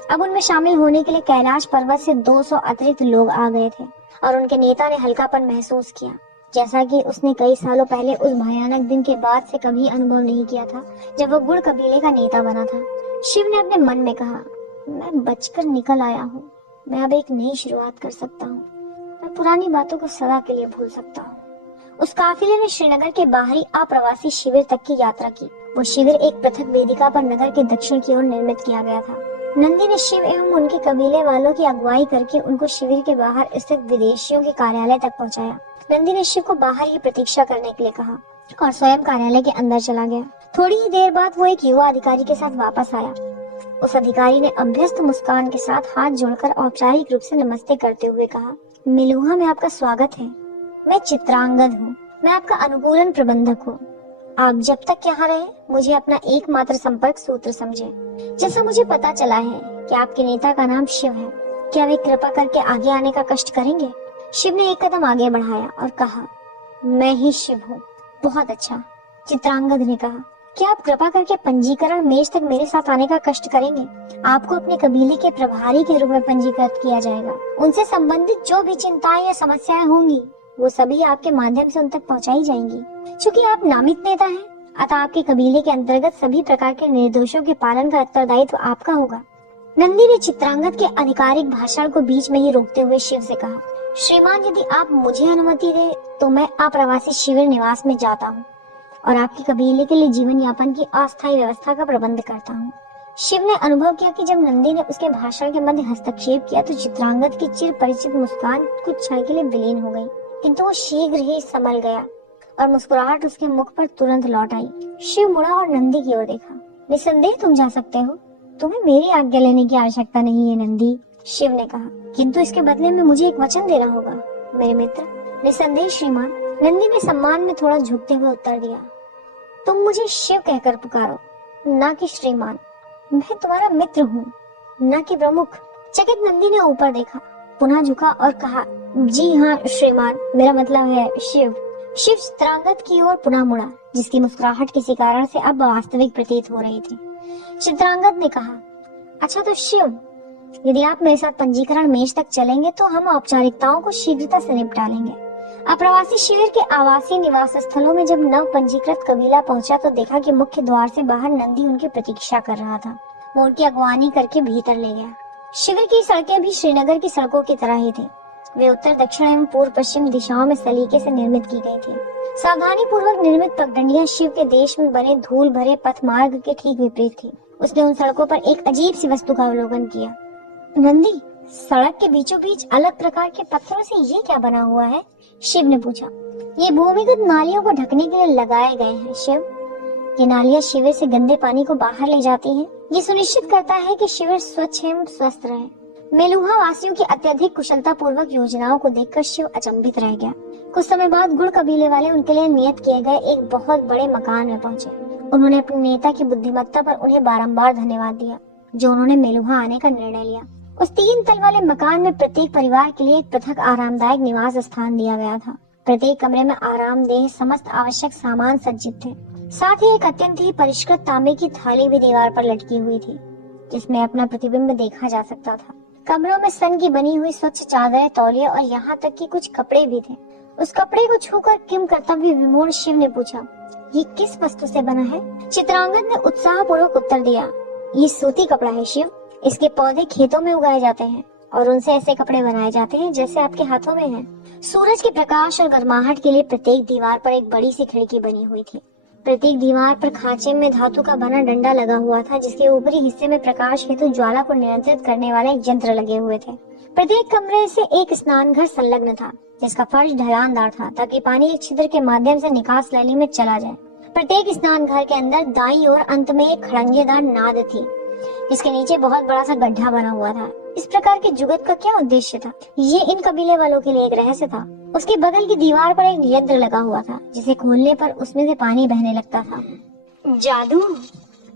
अब उनमें शामिल होने के लिए कैलाश पर्वत से 200 अतिरिक्त लोग आ गए थे और उनके नेता ने हल्कापन महसूस किया, जैसा कि उसने कई सालों पहले उस भयानक दिन के बाद से कभी अनुभव नहीं किया था जब वो गुड़ कबीले का नेता बना था। शिव ने अपने मन में कहा, मैं बचकर निकल आया हूँ। मैं अब एक नई शुरुआत कर सकता हूँ। मैं पुरानी बातों को सदा के लिए भूल सकता हूँ। उस काफिले ने श्रीनगर के बाहरी अप्रवासी शिविर तक की यात्रा की। वो शिविर एक पृथक वेदिका पर नगर के दक्षिण की ओर निर्मित किया गया था। नंदी ने शिव एवं उनके कबीले वालों की अगुवाई करके उनको शिविर के बाहर स्थित विदेशियों के कार्यालय तक पहुँचाया। नंदी ने शिव को बाहर ही प्रतीक्षा करने के लिए कहा और स्वयं कार्यालय के अंदर चला गया। थोड़ी ही देर बाद वो एक युवा अधिकारी के साथ वापस आया। उस अधिकारी ने अभ्यस्त मुस्कान के साथ हाथ जोड़कर औपचारिक रूप से नमस्ते करते हुए कहा, मेलुहा में आपका स्वागत है। मैं चित्रांगद हूँ। मैं आपका अनुकूलन प्रबंधक हूँ। आप जब तक यहाँ रहे मुझे अपना एकमात्र संपर्क सूत्र समझे। जैसा मुझे पता चला है कि आपके नेता का नाम शिव है, क्या वे कृपा करके आगे आने का कष्ट करेंगे? शिव ने एक कदम आगे बढ़ाया और कहा, मैं ही शिव हूँ। बहुत अच्छा, चित्रांगद ने कहा। क्या आप कृपा करके पंजीकरण मेज तक मेरे साथ आने का कष्ट करेंगे? आपको अपने कबीले के प्रभारी के रूप में पंजीकृत किया जाएगा। उनसे संबंधित जो भी चिंताएं या समस्याएं होंगी वो सभी आपके माध्यम से उन तक पहुंचाई जाएंगी। चूँकि आप नामित नेता हैं, अतः आपके कबीले के अंतर्गत सभी प्रकार के निर्दोषों के पालन का उत्तरदायित्व आपका होगा। नंदी ने चित्रांगद के आधिकारिक भाषण को बीच में ही रोकते हुए शिव से कहा, श्रीमान, यदि आप मुझे अनुमति दे तो मैं अप्रवासी शिविर निवास में जाता हूँ और आपके कबीले के लिए जीवन यापन की अस्थायी व्यवस्था का प्रबंध करता हूँ। शिव ने अनुभव किया कि जब नंदी ने उसके भाषण के मध्य हस्तक्षेप किया तो चित्रांगद की चिर परिचित मुस्कान कुछ क्षण के लिए विलीन हो गई, किंतु वो शीघ्र ही संभल गया और मुस्कुराहट उसके मुख पर तुरंत लौट आई। शिव मुड़ा और नंदी की ओर देखा। निसंदेह तुम जा सकते हो, तुम्हें मेरी आज्ञा लेने की आवश्यकता नहीं है नंदी, शिव ने कहा, किंतु इसके बदले में मुझे एक वचन देना होगा मेरे मित्र। निसंदेह श्रीमान, नंदी ने सम्मान में थोड़ा झुकते हुए उत्तर दिया। तुम मुझे शिव कहकर पुकारो, ना कि श्रीमान। मैं तुम्हारा मित्र हूँ, ना कि प्रमुख। चकित नंदी ने ऊपर देखा, पुनः झुका और कहा, जी हाँ श्रीमान, मेरा मतलब है शिव। शिव चित्रांगद की ओर पुनः मुड़ा, जिसकी मुस्कुराहट किसी कारण से अब वास्तविक प्रतीत हो रही थी। चित्रांगद ने कहा, अच्छा तो शिव, यदि आप मेरे साथ पंजीकरण मेज तक चलेंगे तो हम औपचारिकताओं को शीघ्रता से निपटा लेंगे। अप्रवासी शिविर के आवासीय निवास स्थलों में जब नव पंजीकृत कबीला पहुंचा तो देखा कि मुख्य द्वार से बाहर नंदी उनकी प्रतीक्षा कर रहा था। वो उनकी अगवानी करके भीतर ले गया। शिविर की सड़कें भी श्रीनगर की सड़कों की तरह ही थी। वे उत्तर, दक्षिण एवं पूर्व पश्चिम दिशाओं में सलीके से निर्मित की गई थी। सावधानी पूर्वक निर्मित पगडंडियां शिव के देश में बने धूल भरे पथ मार्ग के ठीक विपरीत थी। उसने उन सड़कों पर एक अजीब सी वस्तु का अवलोकन किया। नंदी, सड़क के बीचों बीच अलग प्रकार के पत्थरों से ये क्या बना हुआ है? शिव ने पूछा। ये भूमिगत नालियों को ढकने के लिए लगाए गए हैं शिव। ये नालियां शिविर से गंदे पानी को बाहर ले जाती हैं। ये सुनिश्चित करता है कि शिविर स्वच्छ एवं स्वस्थ रहे। मेलुहा वासियों की अत्यधिक कुशलता पूर्वक योजनाओं को देखकर शिव अचंभित रह गया। कुछ समय बाद गुड़ कबीले वाले उनके लिए नियत किए गए एक बहुत बड़े मकान में पहुंचे। उन्होंने अपने नेता की बुद्धिमत्ता पर उन्हें बारंबार धन्यवाद दिया, जो उन्होंने मेलुहा आने का निर्णय लिया। उस 3 तल वाले मकान में प्रत्येक परिवार के लिए एक पृथक आरामदायक निवास स्थान दिया गया था। प्रत्येक कमरे में आरामदेह समस्त आवश्यक सामान सज्जित थे। साथ ही एक अत्यंत ही परिष्कृत तांबे की थाली भी दीवार पर लटकी हुई थी, जिसमें अपना प्रतिबिंब देखा जा सकता था। कमरों में सन की बनी हुई स्वच्छ चादरें, तौलिए और यहाँ तक कि कुछ कपड़े भी थे। उस कपड़े को छूकर किम कर्तव्य विमूढ़ शिव ने पूछा, ये किस वस्तु से बना है? चित्रांगद ने उत्साह पूर्वक उत्तर दिया, ये सूती कपड़ा है शिव। इसके पौधे खेतों में उगाए जाते हैं और उनसे ऐसे कपड़े बनाए जाते हैं जैसे आपके हाथों में हैं। सूरज के प्रकाश और गर्माहट के लिए प्रत्येक दीवार पर एक बड़ी सी खिड़की बनी हुई थी। प्रत्येक दीवार पर खांचे में धातु का बना डंडा लगा हुआ था, जिसके ऊपरी हिस्से में प्रकाश हेतु ज्वाला को नियंत्रित करने वाले यंत्र लगे हुए थे। प्रत्येक कमरे से एक स्नान घर संलग्न था, जिसका फर्श ढलानदार था ताकि पानी एक छिद्र के माध्यम से निकास नली में चला जाए। प्रत्येक स्नान घर के अंदर दाईं ओर अंत में एक खड़ंगेदार नाद थी, जिसके नीचे बहुत बड़ा सा गड्ढा बना हुआ था। इस प्रकार के जुगत का क्या उद्देश्य था? ये इन कबीले वालों के लिए एक रहस्य था। उसके बगल की दीवार पर एक यंत्र लगा हुआ था, जिसे खोलने पर उसमें से पानी बहने लगता था। जादू!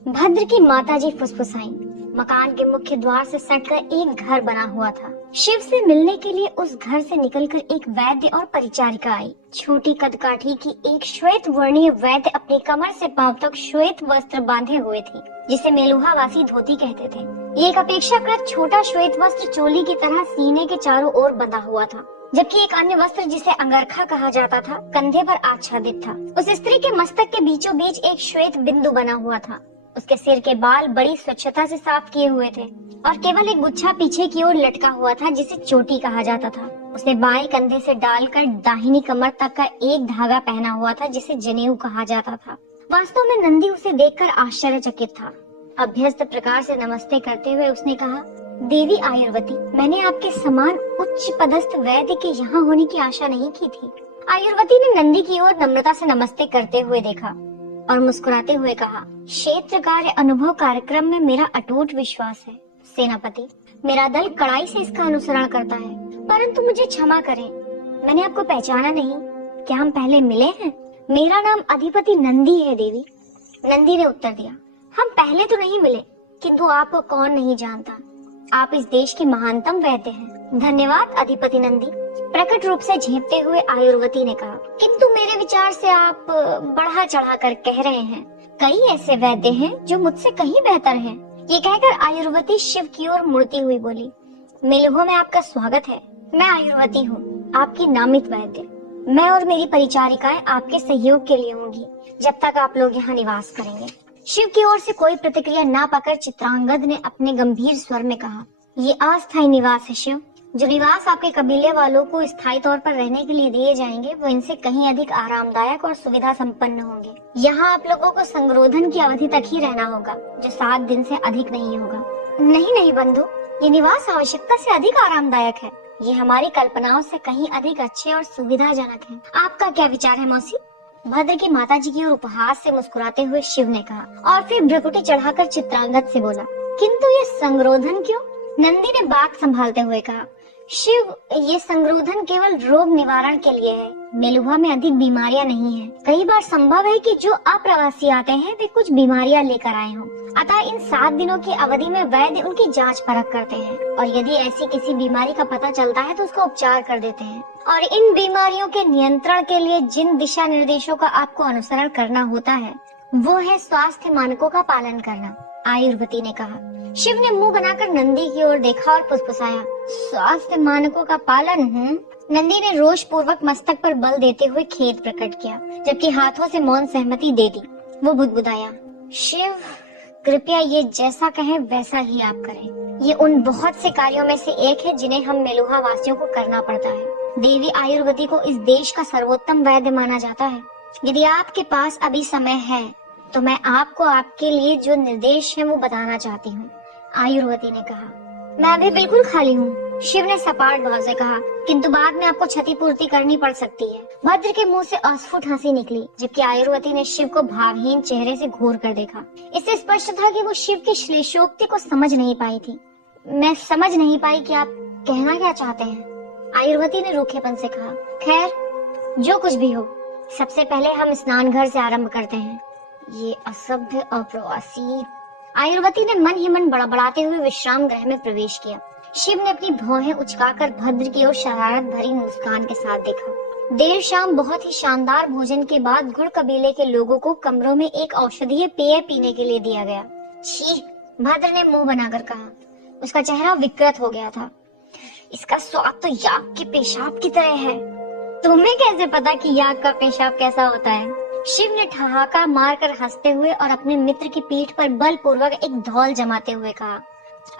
भद्र की माताजी फुसफुसाई। मकान के मुख्य द्वार से सटकर एक घर बना हुआ था। शिव से मिलने के लिए उस घर से निकलकर एक वैद्य और परिचारिका आई। छोटी कदकाठी की एक श्वेत वर्णीय वैद्य अपनी कमर से पांव तक श्वेत वस्त्र बांधे हुए थी, जिसे मेलुहा वासी धोती कहते थे। ये एक अपेक्षाकृत छोटा श्वेत वस्त्र चोली की तरह सीने के चारों ओर बंधा हुआ था, जबकि एक अन्य वस्त्र जिसे अंगरखा कहा जाता था कंधे पर आच्छादित था। उस स्त्री के मस्तक के बीचों बीच एक श्वेत बिंदु बना हुआ था। उसके सिर के बाल बड़ी स्वच्छता से साफ किए हुए थे और केवल एक गुच्छा पीछे की ओर लटका हुआ था, जिसे चोटी कहा जाता था। उसने बाएं कंधे से डालकर दाहिनी कमर तक का एक धागा पहना हुआ था, जिसे जनेऊ कहा जाता था। वास्तव में नंदी उसे देखकर आश्चर्यचकित था। अभ्यस्त प्रकार से नमस्ते करते हुए उसने कहा, देवी आयुर्वती, मैंने आपके समान उच्च पदस्थ वैद्य के यहाँ होने की आशा नहीं की थी। आयुर्वती ने नंदी की ओर नम्रता से नमस्ते करते हुए देखा और मुस्कुराते हुए कहा, क्षेत्र कार्य अनुभव कार्यक्रम में मेरा अटूट विश्वास है सेनापति। मेरा दल कड़ाई से इसका अनुसरण करता है, परंतु मुझे क्षमा करें, मैंने आपको पहचाना नहीं। क्या हम पहले मिले हैं? मेरा नाम अधिपति नंदी है देवी। नंदी ने उत्तर दिया, हम पहले तो नहीं मिले, किंतु आपको कौन नहीं जानता। आप इस देश के महानतम वैद्य हैं। धन्यवाद अधिपति नंदी, प्रकट रूप से झेपते हुए आयुर्वती ने कहा। किंतु मेरे विचार से आप बढ़ा चढ़ा कर कह रहे हैं। कई ऐसे वैद्य हैं जो मुझसे कहीं बेहतर हैं। ये कहकर आयुर्वती शिव की ओर मुड़ती हुई बोली, मेलुहा में आपका स्वागत है। मैं आयुर्वती हूँ, आपकी नामित वैद्य। मैं और मेरी परिचारिकाएं आपके सहयोग के लिए होंगी जब तक आप लोग यहाँ निवास करेंगे। शिव की ओर से कोई प्रतिक्रिया ना पाकर चित्रांगद ने अपने गंभीर स्वर में कहा, ये अस्थायी निवास है शिव। जो निवास आपके कबीले वालों को स्थायी तौर पर रहने के लिए दिए जाएंगे, वो इनसे कहीं अधिक आरामदायक और सुविधा संपन्न होंगे। यहाँ आप लोगों को संरोधन की अवधि तक ही रहना होगा, जो 7 दिन से अधिक नहीं होगा। नहीं बंधु, ये निवास आवश्यकता से अधिक आरामदायक है। ये हमारी कल्पनाओं से कहीं अधिक अच्छे और सुविधाजनक है। आपका क्या विचार है मौसी? भद्र की माताजी की ओर उपहास से मुस्कुराते हुए शिव ने कहा और फिर भ्रुकुटी चढ़ाकर चित्रांगद से बोला, किंतु ये संरोधन क्यों? नंदी ने बात संभालते हुए कहा, शिव, ये संरोधन केवल रोग निवारण के लिए है। मेलुहा में अधिक बीमारियां नहीं हैं। कई बार संभव है कि जो अप्रवासी आते हैं वे कुछ बीमारियां लेकर आए हों। अतः इन 7 दिनों की अवधि में वैद्य उनकी जांच परख करते हैं और यदि ऐसी किसी बीमारी का पता चलता है तो उसका उपचार कर देते हैं। और इन बीमारियों के नियंत्रण के लिए जिन दिशा निर्देशों का आपको अनुसरण करना होता है, वो है स्वास्थ्य मानकों का पालन करना, आयुर्वती ने कहा। शिव ने मुंह बनाकर नंदी की ओर देखा और फुसफुसाया, स्वास्थ्य मानकों का पालन? नंदी ने रोष पूर्वक मस्तक पर बल देते हुए खेद प्रकट किया, जबकि हाथों से मौन सहमति दे दी। वो बुदबुदाया, शिव, कृपया ये जैसा कहें वैसा ही आप करें। ये उन बहुत से कार्यों में से एक है जिन्हें हम मेलुहा वासियों को करना पड़ता है। देवी आयुर्वती को इस देश का सर्वोत्तम वैद्य माना जाता है। यदि आपके पास अभी समय है तो मैं आपको आपके लिए जो निर्देश है वो बताना चाहती हूँ, आयुर्वती ने कहा। मैं अभी बिल्कुल खाली हूँ, शिव ने सपाट भाव से कहा, किंतु बाद में आपको क्षतिपूर्ति करनी पड़ सकती है। भद्र के मुंह से अस्फुट हंसी निकली, जबकि आयुर्वती ने शिव को भावहीन चेहरे से घूर कर देखा। इससे स्पष्ट था कि वो शिव की श्लेषोक्ति को समझ नहीं पाई थी। मैं समझ नहीं पाई कि आप कहना क्या चाहते हैं, आयुर्वती ने रूखेपन से कहा। खैर जो कुछ भी हो, सबसे पहले हम स्नान घर से आरंभ करते हैं। ये असभ्य अप्रवासी, आयुर्वती ने मन ही मन बड़बड़ाते हुए विश्राम गृह में प्रवेश किया। शिव ने अपनी भौहें उचकाकर भद्र की ओर शरारत भरी मुस्कान के साथ देखा। देर शाम बहुत ही शानदार भोजन के बाद गुड़ कबीले के लोगों को कमरों में एक औषधीय पेय पीने के लिए दिया गया। छी, भद्र ने मुंह बनाकर कहा। उसका चेहरा विकृत हो गया था। इसका स्वाद तो याक के पेशाब की तरह है। तुम्हें कैसे पता कि याक का पेशाब कैसा होता है? शिव ने ठहाका मारकर हंसते हुए और अपने मित्र की पीठ पर बलपूर्वक एक धौल जमाते हुए कहा,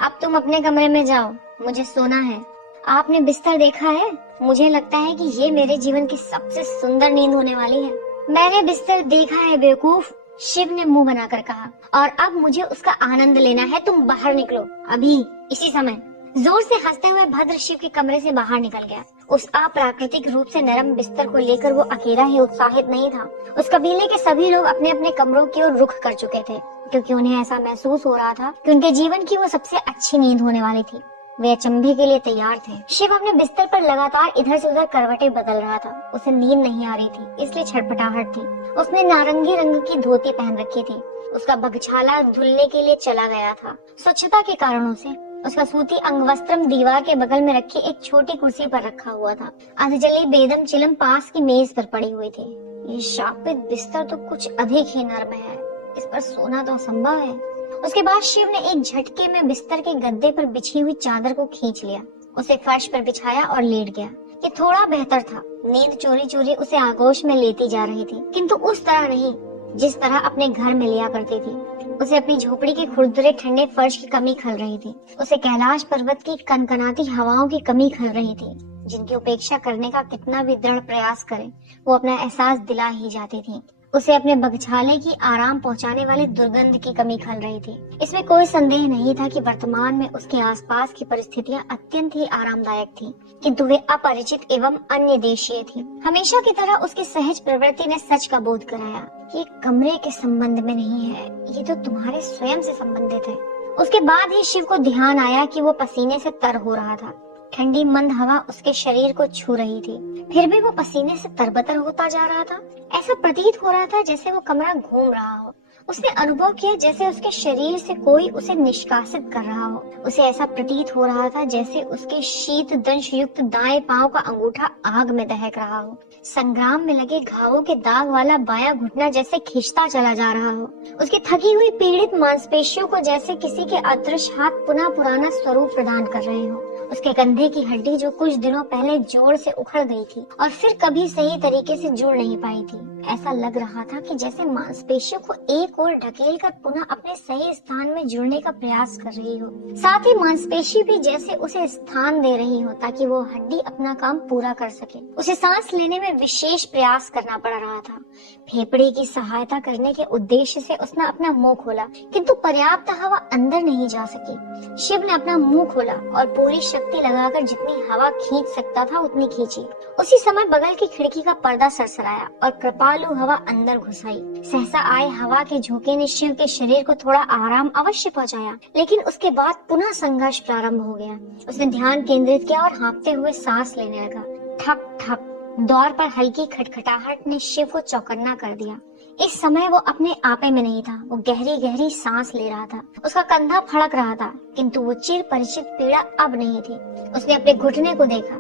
अब तुम अपने कमरे में जाओ, मुझे सोना है। आपने बिस्तर देखा है? मुझे लगता है कि ये मेरे जीवन की सबसे सुंदर नींद होने वाली है। मैंने बिस्तर देखा है बेवकूफ, शिव ने मुंह बनाकर कहा, और अब मुझे उसका आनंद लेना है। तुम बाहर निकलो, अभी, इसी समय। जोर से हंसते हुए भद्र शिव के कमरे से बाहर निकल गया। उस अप्राकृतिक रूप से नरम बिस्तर को लेकर वो अकेला ही उत्साहित नहीं था। उस कबीले के सभी लोग अपने अपने कमरों की ओर रुख कर चुके थे, क्योंकि उन्हें ऐसा महसूस हो रहा था कि उनके जीवन की वो सबसे अच्छी नींद होने वाली थी। वे अचंभे के लिए तैयार थे। शिव अपने बिस्तर पर लगातार इधर से उधर करवटें बदल रहा था। उसे नींद नहीं आ रही थी, इसलिए छटपटाहट थी। उसने नारंगी रंग की धोती पहन रखी थी। उसका बगछाला धुलने के लिए चला गया था। स्वच्छता के कारणों से उसका सूती अंगवस्त्रम दीवार के बगल में रखी एक छोटी कुर्सी पर रखा हुआ था। अधजली बेदम चिलम पास की मेज पर पड़ी हुई थी। ये शापित बिस्तर तो कुछ अधिक ही नर्म है, इस पर सोना तो असंभव है। उसके बाद शिव ने एक झटके में बिस्तर के गद्दे पर बिछी हुई चादर को खींच लिया, उसे फर्श पर बिछाया और लेट गया। ये थोड़ा बेहतर था। नींद चोरी चोरी उसे आगोश में लेती जा रही थी, किंतु उस तरह नहीं जिस तरह अपने घर में लिया करती थी। उसे अपनी झोपड़ी के खुरदुरे ठंडे फर्श की कमी खल रही थी। उसे कैलाश पर्वत की कनकनाती हवाओं की कमी खल रही थी, जिनकी उपेक्षा करने का कितना भी दृढ़ प्रयास करे, वो अपना एहसास दिला ही जाती थी। उसे अपने बगछाले की आराम पहुंचाने वाली दुर्गंध की कमी खल रही थी। इसमें कोई संदेह नहीं था कि वर्तमान में उसके आसपास की परिस्थितियां अत्यंत ही आरामदायक थीं, किंतु वे अपरिचित एवं अन्य देशीय थी। हमेशा की तरह उसकी सहज प्रवृत्ति ने सच का बोध कराया। ये कमरे के संबंध में नहीं है, ये तो तुम्हारे स्वयं से संबंधित है। उसके बाद ही शिव को ध्यान आया कि वो पसीने से तर हो रहा था। ठंडी मंद हवा उसके शरीर को छू रही थी, फिर भी वो पसीने से तरबतर होता जा रहा था। ऐसा प्रतीत हो रहा था जैसे वो कमरा घूम रहा हो। उसने अनुभव किया जैसे उसके शरीर से कोई उसे निष्कासित कर रहा हो। उसे ऐसा प्रतीत हो रहा था जैसे उसके शीत दंश युक्त दाएं पांव का अंगूठा आग में दहक रहा हो। संग्राम में लगे घावों के दाग वाला बायां घुटना जैसे खिंचता चला जा रहा हो। उसकी थकी हुई पीड़ित मांसपेशियों को जैसे किसी के अदृश्य हाथ पुनः पुराना स्वरूप प्रदान कर रहे हो। उसके कंधे की हड्डी जो कुछ दिनों पहले जोड़ से उखड़ गई थी और फिर कभी सही तरीके से जुड़ नहीं पाई थी, ऐसा लग रहा था कि जैसे मांसपेशियों को एक ओर ढकेल कर पुनः अपने सही स्थान में जुड़ने का प्रयास कर रही हो। साथ ही मांसपेशी भी जैसे उसे स्थान दे रही हो ताकि वो हड्डी अपना काम पूरा कर सके। उसे सांस लेने में विशेष प्रयास करना पड़ रहा था। फेफड़े की सहायता करने के उद्देश्य से उसने अपना मुंह खोला, किंतु पर्याप्त हवा अंदर नहीं जा सकी। शिव ने अपना मुंह खोला और पूरी शक्ति लगाकर जितनी हवा खींच सकता था उतनी खींची। उसी समय बगल की खिड़की का पर्दा सरसराया और कृपालु हवा अंदर घुस आई। सहसा आए हवा के झोंके ने शिव के शरीर को थोड़ा आराम अवश्य पहुंचाया, लेकिन उसके बाद पुनः संघर्ष प्रारंभ हो गया। उसने ध्यान केंद्रित किया और हाँफते हुए सांस लेने लगा। ठक ठक द्वार पर हल्की खटखटाहट ने शिव को चौकन्ना कर दिया। इस समय वो अपने आपे में नहीं था, वो गहरी गहरी सांस ले रहा था। उसका कंधा फड़क रहा था, किंतु वो चिर परिचित पीड़ा अब नहीं थी। उसने अपने घुटने को देखा,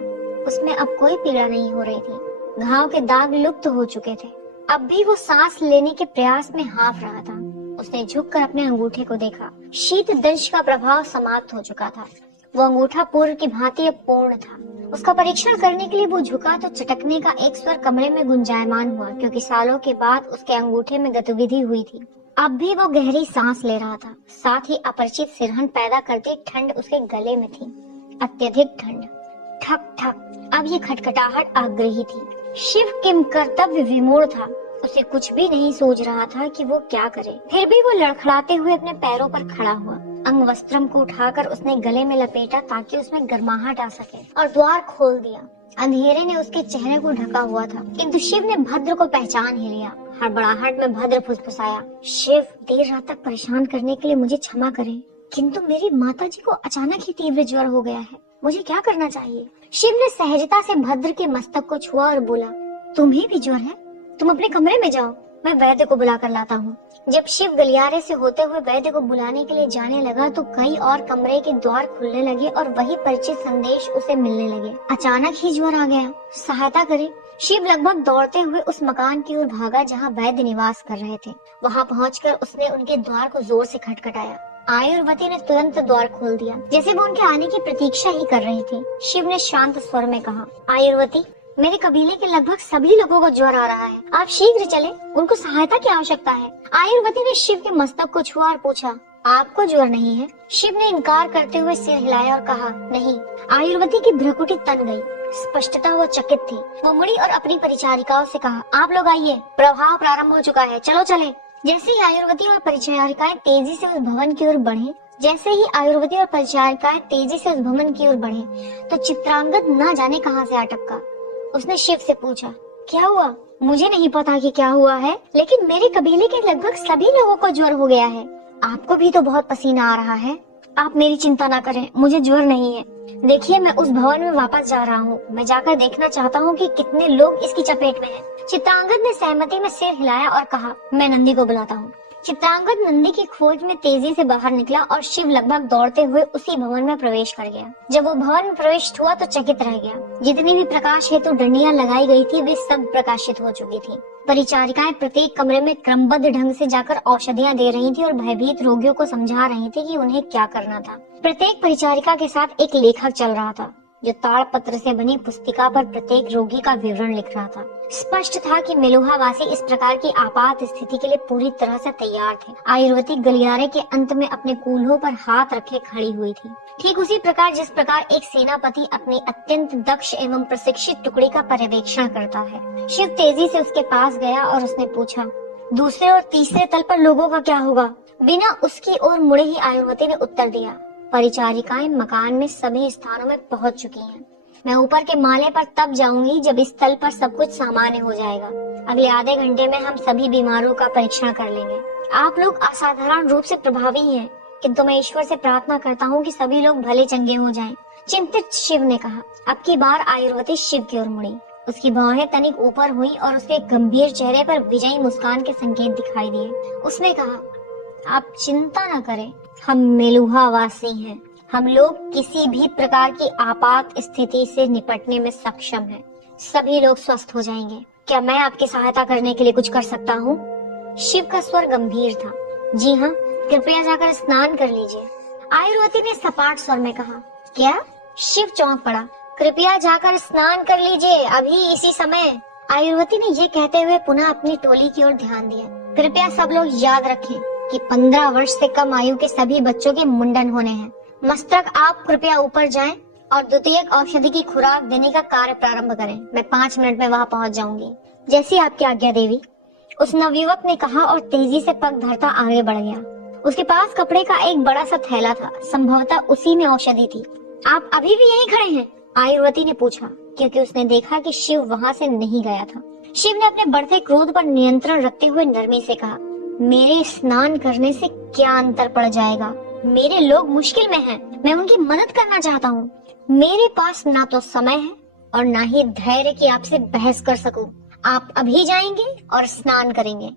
उसमें अब कोई पीड़ा नहीं हो रही थी। घाव के दाग लुप्त हो चुके थे। अब भी वो सांस लेने के प्रयास में हाँफ रहा था। उसने झुककर अपने अंगूठे को देखा। शीत दंश का प्रभाव समाप्त हो चुका था। वो अंगूठा पूर्व की भांति अब पूर्ण था। उसका परीक्षण करने के लिए वो झुका तो चटकने का एक स्वर कमरे में गुंजायमान हुआ, क्योंकि सालों के बाद उसके अंगूठे में गतिविधि हुई थी। अब भी वो गहरी सांस ले रहा था। साथ ही अपरिचित सिरहन पैदा करती ठंड उसके गले में थी, अत्यधिक ठंड। ठक ठक अब ये खटखटाहट आग्रही थी। शिव किम कर्तव्य विमूढ़ था। उसे कुछ भी नहीं सोच रहा था कि वो क्या करे। फिर भी वो लड़खड़ाते हुए अपने पैरों पर खड़ा हुआ। अंगवस्त्रम को उठाकर उसने गले में लपेटा ताकि उसमें गर्माहट आ सके और द्वार खोल दिया। अंधेरे ने उसके चेहरे को ढका हुआ था, किंतु शिव ने भद्र को पहचान ही लिया। हड़बड़ाहट में भद्र फुसफुसाया, शिव, देर रात तक परेशान करने के लिए मुझे क्षमा करें। किंतु मेरी माताजी को अचानक ही तीव्र ज्वर हो गया है, मुझे क्या करना चाहिए? शिव ने सहजता से भद्र के मस्तक को छुआ और बोला, तुम्हें भी ज्वर है? तुम अपने कमरे में जाओ, मैं वैद्य को बुला कर लाता हूँ। जब शिव गलियारे से होते हुए वैद्य को बुलाने के लिए जाने लगा तो कई और कमरे के द्वार खुलने लगे और वही परिचित संदेश उसे मिलने लगे। अचानक ही ज्वर आ गया, सहायता करे। शिव लगभग दौड़ते हुए उस मकान की ओर भागा जहाँ वैद्य निवास कर रहे थे। वहाँ पहुंचकर उसने उनके द्वार को जोर से खटखटाया। आयुर्वती ने तुरंत द्वार खोल दिया, जैसे वो उनके आने की प्रतीक्षा ही कर रही थी। शिव ने शांत स्वर में कहा, आयुर्वती, मेरे कबीले के लगभग सभी लोगों को ज्वर आ रहा है, आप शीघ्र चले, उनको सहायता की आवश्यकता है। आयुर्वती ने शिव के मस्तक को छुआ और पूछा, आपको ज्वर नहीं है? शिव ने इनकार करते हुए सिर हिलाया और कहा, नहीं। आयुर्वती की भ्रुकुटी तन गई, स्पष्टता वो चकित थी। वो मुड़ी और अपनी परिचारिकाओं से कहा, आप लोग आइए, प्रभाव प्रारंभ हो चुका है, चलो चले। जैसे ही आयुर्वती और परिचारिकाएं तेजी से उस भवन की ओर बढ़े तो चित्रांगद न जाने कहां से अटका। उसने शिव से पूछा, क्या हुआ? मुझे नहीं पता कि क्या हुआ है, लेकिन मेरे कबीले के लगभग सभी लोगों को ज्वर हो गया है। आपको भी तो बहुत पसीना आ रहा है। आप मेरी चिंता न करें, मुझे ज्वर नहीं है। देखिए, मैं उस भवन में वापस जा रहा हूँ। मैं जाकर देखना चाहता हूँ कि कितने लोग इसकी चपेट में हैं। चित्रांगद ने सहमति में सिर हिलाया और कहा, मैं नंदी को बुलाता हूँ। चित्रांगद नंदी की खोज में तेजी से बाहर निकला और शिव लगभग दौड़ते हुए उसी भवन में प्रवेश कर गया। जब वो भवन में प्रविष्ट हुआ तो चकित रह गया। जितनी भी प्रकाश हेतु डंडियां लगाई गई थी वे सब प्रकाशित हो चुकी थी। परिचारिकाएं प्रत्येक कमरे में क्रमबद्ध ढंग से जाकर औषधियां दे रही थी और भयभीत रोगियों को समझा रही थी कि उन्हें क्या करना था। प्रत्येक परिचारिका के साथ एक लेखक चल रहा था जो ताड़पत्र से बनी पुस्तिका पर प्रत्येक रोगी का विवरण लिख रहा था। स्पष्ट था कि मेलुहा वासी इस प्रकार की आपात स्थिति के लिए पूरी तरह से तैयार थे। आयुर्वती गलियारे के अंत में अपने कूल्हों पर हाथ रखे खड़ी हुई थी, ठीक उसी प्रकार जिस प्रकार एक सेनापति अपनी अत्यंत दक्ष एवं प्रशिक्षित टुकड़ी का पर्यवेक्षण करता है। शिव तेजी से उसके पास गया और उसने पूछा, दूसरे और तीसरे तल पर लोगों का क्या होगा? बिना उसकी ओर मुड़े ही आयुर्वती ने उत्तर दिया, परिचारिकाएं मकान में सभी स्थानों में पहुंच चुकी हैं। मैं ऊपर के माले पर तब जाऊंगी जब इस तल पर सब कुछ सामान्य हो जाएगा। अगले आधे घंटे में हम सभी बीमारों का परीक्षण कर लेंगे। आप लोग असाधारण रूप से प्रभावी हैं, किंतु मैं ईश्वर से प्रार्थना करता हूँ कि सभी लोग भले चंगे हो जाएं। चिंतित शिव ने कहा। अब की बार आयुर्वती शिव की ओर मुड़ी। उसकी भौहें तनिक ऊपर हुई और उसके गंभीर चेहरे पर विजयी मुस्कान के संकेत दिखाई दिए। उसने कहा, आप चिंता न करें, हम मेलुहा वासी हैं। हम लोग किसी भी प्रकार की आपात स्थिति से निपटने में सक्षम हैं। सभी लोग स्वस्थ हो जाएंगे। क्या मैं आपकी सहायता करने के लिए कुछ कर सकता हूँ? शिव का स्वर गंभीर था। जी हाँ, कृपया जाकर स्नान कर लीजिए। आयुर्वती ने सपाट स्वर में कहा। क्या? शिव चौंक पड़ा। कृपया जाकर स्नान कर लीजिए, अभी इसी समय। आयुर्वती ने ये कहते हुए पुनः अपनी टोली की ओर ध्यान दिया। कृपया सब लोग याद रखें कि 15 वर्ष से कम आयु के सभी बच्चों के मुंडन होने हैं। मस्तक, आप कृपया ऊपर जाएं और द्वितीयक औषधि की खुराक देने का कार्य प्रारंभ करें। मैं 5 मिनट में वहां पहुंच जाऊंगी। जैसी आपकी आज्ञा देवी, उस नवयुवक ने कहा और तेजी से पग धरता आगे बढ़ गया। उसके पास कपड़े का एक बड़ा सा थैला था, संभवतः उसी में औषधि थी। आप अभी भी यहीं खड़े हैं? आयुर्वती ने पूछा, क्योंकि उसने देखा कि शिव वहां से नहीं गया था। शिव ने अपने बढ़ते क्रोध पर नियंत्रण रखते हुए नरमी से कहा, मेरे स्नान करने से क्या अंतर पड़ जाएगा? मेरे लोग मुश्किल में हैं, मैं उनकी मदद करना चाहता हूँ। मेरे पास ना तो समय है और ना ही धैर्य कि आपसे बहस कर सकूं। आप अभी जाएंगे और स्नान करेंगे।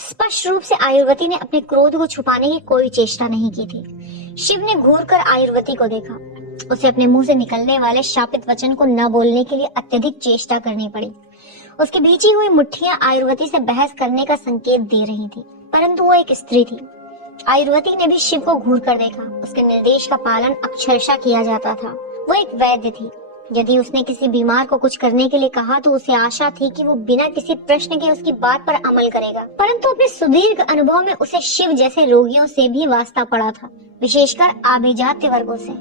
स्पष्ट रूप से आयुर्वती ने अपने क्रोध को छुपाने की कोई चेष्टा नहीं की थी। शिव ने घूरकर आयुर्वती को देखा। उसे अपने मुंह से निकलने वाले शापित वचन को न बोलने के लिए अत्यधिक चेष्टा करनी पड़ी। उसकी भींची हुई मुट्ठियां आयुर्वती से बहस करने का संकेत दे रही थी, परंतु वो एक स्त्री थी। आयुर्वती ने भी शिव को घूर कर देखा। उसके निर्देश का पालन अक्षरशः किया जाता था। वो एक वैद्य थी। यदि उसने किसी बीमार को कुछ करने के लिए कहा तो उसे आशा थी कि वो बिना किसी प्रश्न के उसकी बात पर अमल करेगा, परंतु अपने सुदीर्घ अनुभव में उसे शिव जैसे रोगियों से भी वास्ता पड़ा था, विशेषकर आभिजात्य वर्गों से।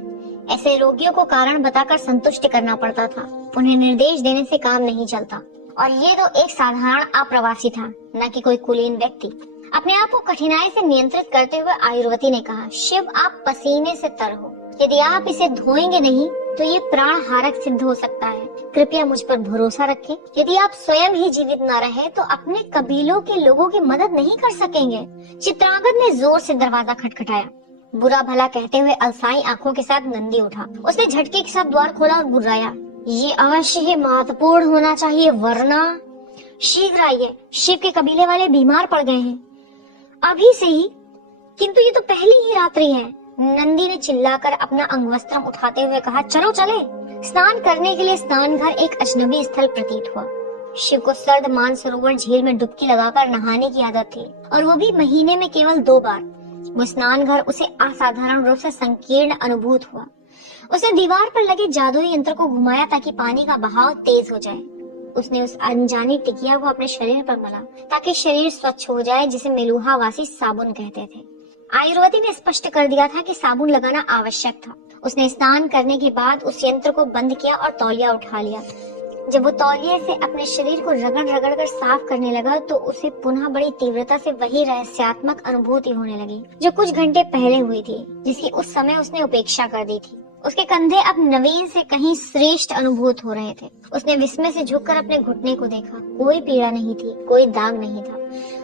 ऐसे रोगियों को कारण बताकर संतुष्ट करना पड़ता था। उन्हें निर्देश देने से काम नहीं चलता। और ये तो एक साधारण अप्रवासी था, न कि कोई कुलीन व्यक्ति। अपने आप को कठिनाई से नियंत्रित करते हुए आयुर्वती ने कहा, शिव, आप पसीने से तर हो। यदि आप इसे धोएंगे नहीं तो ये प्राण हारक सिद्ध हो सकता है। कृपया मुझ पर भरोसा रखें। यदि आप स्वयं ही जीवित न रहे तो अपने कबीलों के लोगों की मदद नहीं कर सकेंगे। चित्रांगद ने जोर से दरवाजा खटखटाया। बुरा भला कहते हुए अलसाई आंखों के साथ नंदी उठा। उसने झटके के साथ द्वार खोला और गुर्राया, ये अवश्य ही महत्वपूर्ण होना चाहिए, वरना शीघ्र आइए, शिव के कबीले वाले बीमार पड़ गए हैं अभी से ही। किंतु ये तो पहली ही रात्रि है। नंदी ने चिल्लाकर अपना अंगवस्त्रम उठाते हुए कहा, चलो चले। स्नान करने के लिए स्नान घर एक अजनबी स्थल प्रतीत हुआ। शिव को सर्द मानसरोवर झील में डुबकी लगाकर नहाने की आदत थी, और वो भी महीने में केवल 2 बार। वो स्नान घर उसे असाधारण रूप से संकीर्ण अनुभूत हुआ। उसने दीवार पर लगे जादुई यंत्र को घुमाया ताकि पानी का बहाव तेज हो जाए। उसने उस अनजानी टिकिया को अपने शरीर पर मला ताकि शरीर स्वच्छ हो जाए, जिसे मेलुहा वासी साबुन कहते थे। आयुर्वती ने स्पष्ट कर दिया था कि साबुन लगाना आवश्यक था। उसने स्नान करने के बाद उस यंत्र को बंद किया और तौलिया उठा लिया। जब वो तौलिए से अपने शरीर को रगड़ रगड़ कर साफ करने लगा तो उसे पुनः बड़ी तीव्रता से वही रहस्यात्मक अनुभूति होने लगी जो कुछ घंटे पहले हुई थी, जिसकी उस समय उसने उपेक्षा कर दी थी। उसके कंधे अब नवीन से कहीं श्रेष्ठ अनुभूत हो रहे थे। उसने विस्मय से झुककर अपने घुटने को देखा। कोई पीड़ा नहीं थी, कोई दाग नहीं था।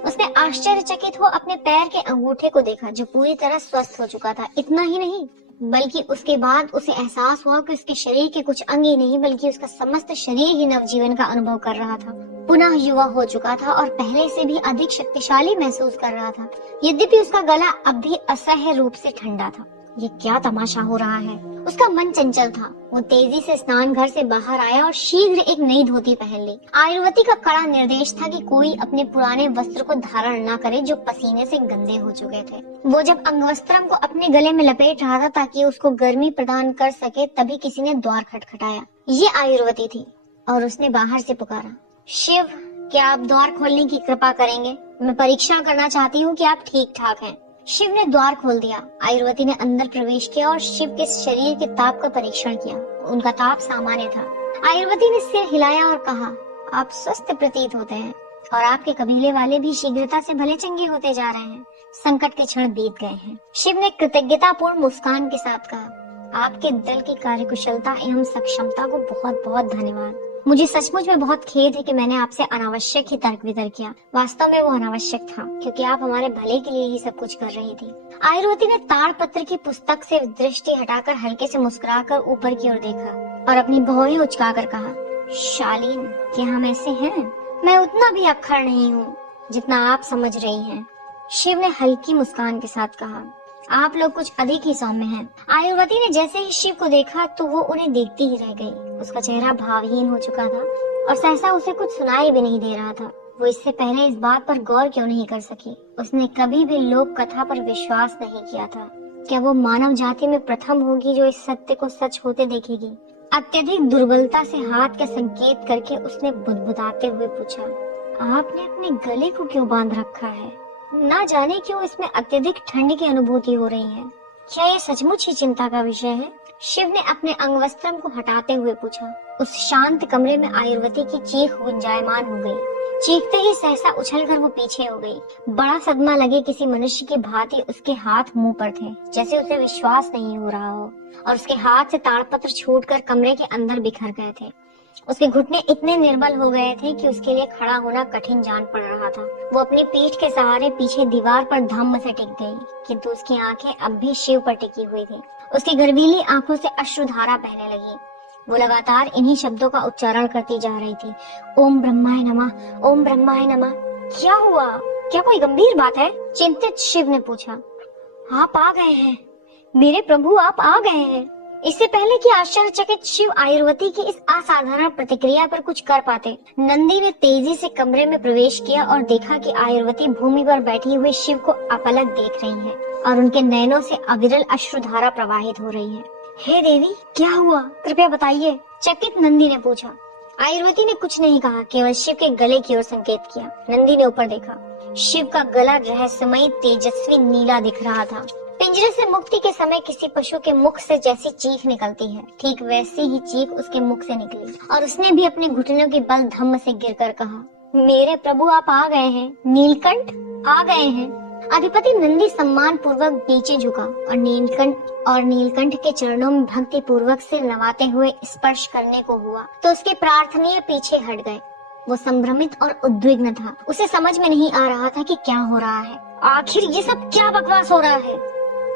उसने आश्चर्यचकित हो अपने पैर के अंगूठे को देखा जो पूरी तरह स्वस्थ हो चुका था। इतना ही नहीं, बल्कि उसके बाद उसे एहसास हुआ कि उसके शरीर के कुछ अंग ही नहीं बल्कि उसका समस्त शरीर ही नवजीवन का अनुभव कर रहा था। पुनः युवा हो चुका था और पहले से भी अधिक शक्तिशाली महसूस कर रहा था। यद्यपि उसका गला अब भी असह्य रूप से ठंडा था। ये क्या तमाशा हो रहा है? उसका मन चंचल था। वो तेजी से स्नान घर से बाहर आया और शीघ्र एक नई धोती पहन ली। आयुर्वती का कड़ा निर्देश था कि कोई अपने पुराने वस्त्र को धारण न करे जो पसीने से गंदे हो चुके थे। वो जब अंगवस्त्रम को अपने गले में लपेट रहा था ताकि उसको गर्मी प्रदान कर सके, तभी किसी ने द्वार खटखटाया। ये आयुर्वती थी और उसने बाहर से पुकारा, शिव, क्या आप द्वार खोलने की कृपा करेंगे? मैं परीक्षा करना चाहती हूँ कि आप ठीक ठाक हैं। शिव ने द्वार खोल दिया। आयुर्वती ने अंदर प्रवेश किया और शिव के शरीर के ताप का परीक्षण किया। उनका ताप सामान्य था। आयुर्वती ने सिर हिलाया और कहा, आप स्वस्थ प्रतीत होते हैं और आपके कबीले वाले भी शीघ्रता से भले चंगे होते जा रहे हैं। संकट के क्षण बीत गए हैं। शिव ने कृतज्ञतापूर्ण मुस्कान के साथ कहा, आपके दल की कार्यकुशलता एवं सक्षमता को बहुत बहुत धन्यवाद। मुझे सचमुच में बहुत खेद है कि मैंने आपसे अनावश्यक ही तर्क वितर्क किया। वास्तव में वो अनावश्यक था, क्योंकि आप हमारे भले के लिए ही सब कुछ कर रही थी। आयुर्वती ने ताड़पत्र की पुस्तक से दृष्टि हटाकर हल्के से मुस्कुराकर ऊपर की ओर देखा और अपनी भौहें उचकाकर कहा, शालीन, क्या हम ऐसे हैं? मैं उतना भी अक्खर नहीं हूँ जितना आप समझ रही हैं। शिव ने हल्की मुस्कान के साथ कहा, आप लोग कुछ अधिक ही सौम्य हैं। आयुर्वती ने जैसे ही शिव को देखा तो वो उन्हें देखती ही रह गई। उसका चेहरा भावहीन हो चुका था और सहसा उसे कुछ सुनाई भी नहीं दे रहा था। वो इससे पहले इस बात पर गौर क्यों नहीं कर सकी? उसने कभी भी लोक कथा पर विश्वास नहीं किया था। क्या वो मानव जाति में प्रथम होगी जो इस सत्य को सच होते देखेगी? अत्यधिक दुर्बलता से हाथ का संकेत करके उसने बुदबुदाते हुए पूछा, आपने अपने गले को क्यों बांध रखा है? ना जाने क्यों इसमें अत्यधिक ठंड की अनुभूति हो रही है। क्या ये सचमुच ही चिंता का विषय है? शिव ने अपने अंगवस्त्रम को हटाते हुए पूछा। उस शांत कमरे में आयुर्वती की चीख गुंजायमान हो गई। चीखते ही सहसा उछलकर वो पीछे हो गई। बड़ा सदमा लगे किसी मनुष्य की भांति उसके हाथ मुंह पर थे, जैसे उसे विश्वास नहीं हो रहा हो, और उसके हाथ से ताड़पत्र छूटकर कमरे के अंदर बिखर गए थे। उसके घुटने इतने निर्बल हो गए थे कि उसके लिए खड़ा होना कठिन जान पड़ रहा था। वो अपनी पीठ के सहारे पीछे दीवार पर धम्म से टिक गई, किंतु उसकी आंखें अब भी शिव पर टिकी हुई थी। उसकी गर्वीली आंखों से अश्रुधारा बहने लगी। वो लगातार इन्हीं शब्दों का उच्चारण करती जा रही थी, ओम ब्रह्माय नमः, ओम ब्रह्माय नमः। क्या हुआ? क्या कोई गंभीर बात है? चिंतित शिव ने पूछा। आप आ गए हैं मेरे प्रभु, आप आ गए हैं। इससे पहले कि आश्चर्यचकित शिव आयुर्वती की इस असाधारण प्रतिक्रिया पर कुछ कर पाते, नंदी ने तेजी से कमरे में प्रवेश किया और देखा कि आयुर्वती भूमि पर बैठी हुई शिव को अपलक देख रही हैं और उनके नयनों से अविरल अश्रुधारा प्रवाहित हो रही है। हे देवी, क्या हुआ? कृपया बताइए, चकित नंदी ने पूछा। आयुर्वती ने कुछ नहीं कहा, केवल शिव के गले की ओर संकेत किया। नंदी ने ऊपर देखा। शिव का गला रहस्यमयी तेजस्वी नीला दिख रहा था। पिंजरे से मुक्ति के समय किसी पशु के मुख से जैसी चीख निकलती है, ठीक वैसी ही चीख उसके मुख से निकली और उसने भी अपने घुटनों के बल धम्म से गिरकर कहा, मेरे प्रभु, आप आ गए हैं। नीलकंठ आ गए हैं। अधिपति नंदी सम्मान पूर्वक नीचे झुका और नीलकंठ के चरणों में भक्ति पूर्वक से नवाते हुए स्पर्श करने को हुआ तो उसके प्रार्थनीय पीछे हट गए। वो संभ्रमित और उद्विग्न था। उसे समझ में नहीं आ रहा था कि क्या हो रहा है। आखिर ये सब क्या बकवास हो रहा है?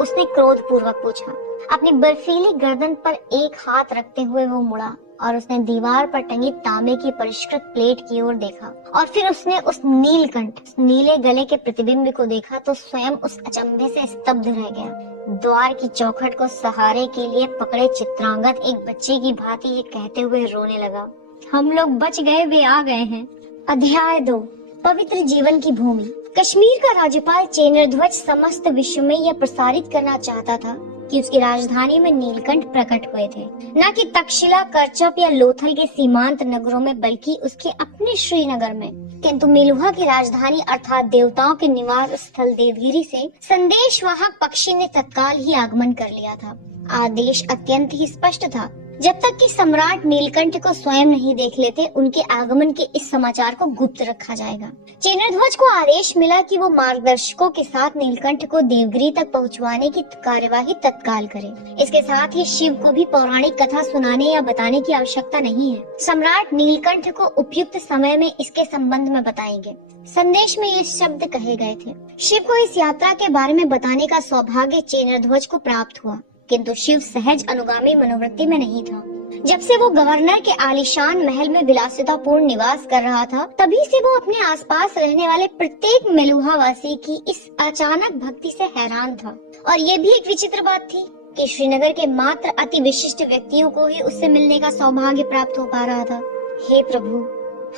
उसने क्रोधपूर्वक पूछा। अपनी बर्फीली गर्दन पर एक हाथ रखते हुए वो मुड़ा और उसने दीवार पर टंगी तांबे की परिष्कृत प्लेट की ओर देखा और फिर उसने उस नीलकंठ, नीले गले के प्रतिबिंब को देखा तो स्वयं उस अचंभे से स्तब्ध रह गया। द्वार की चौखट को सहारे के लिए पकड़े चित्रांगद एक बच्चे की भांति ये कहते हुए रोने लगा, हम लोग बच गए, वे आ गए हैं। अध्याय 2, पवित्र जीवन की भूमि। कश्मीर का राज्यपाल चेनरध्वज समस्त विश्व में यह प्रसारित करना चाहता था कि उसकी राजधानी में नीलकंठ प्रकट हुए थे, न कि तक्षशिला, करचप या लोथल के सीमांत नगरों में, बल्कि उसके अपने श्रीनगर में। किंतु मेलुहा की राजधानी अर्थात देवताओं के निवास स्थल देवगिरी से संदेशवाहक पक्षी ने तत्काल ही आगमन कर लिया था। आदेश अत्यंत ही स्पष्ट था, जब तक कि सम्राट नीलकंठ को स्वयं नहीं देख लेते, उनके आगमन के इस समाचार को गुप्त रखा जाएगा। चेनरध्वज को आदेश मिला कि वो मार्गदर्शकों के साथ नीलकंठ को देवगिरी तक पहुंचवाने की कार्यवाही तत्काल करे। इसके साथ ही शिव को भी पौराणिक कथा सुनाने या बताने की आवश्यकता नहीं है। सम्राट नीलकंठ को उपयुक्त समय में इसके संबंध में बताएंगे। संदेश में ये शब्द कहे गए थे। शिव को इस यात्रा के बारे में बताने का सौभाग्य चेनरध्वज को प्राप्त हुआ, किंतु शिव सहज अनुगामी मनोवृत्ति में नहीं था। जब से वो गवर्नर के आलीशान महल में विलासितापूर्ण निवास कर रहा था, तभी से वो अपने आसपास रहने वाले प्रत्येक मेलुहा वासी की इस अचानक भक्ति से हैरान था। और ये भी एक विचित्र बात थी कि श्रीनगर के मात्र अति विशिष्ट व्यक्तियों को ही उससे मिलने का सौभाग्य प्राप्त हो पा रहा था। हे प्रभु,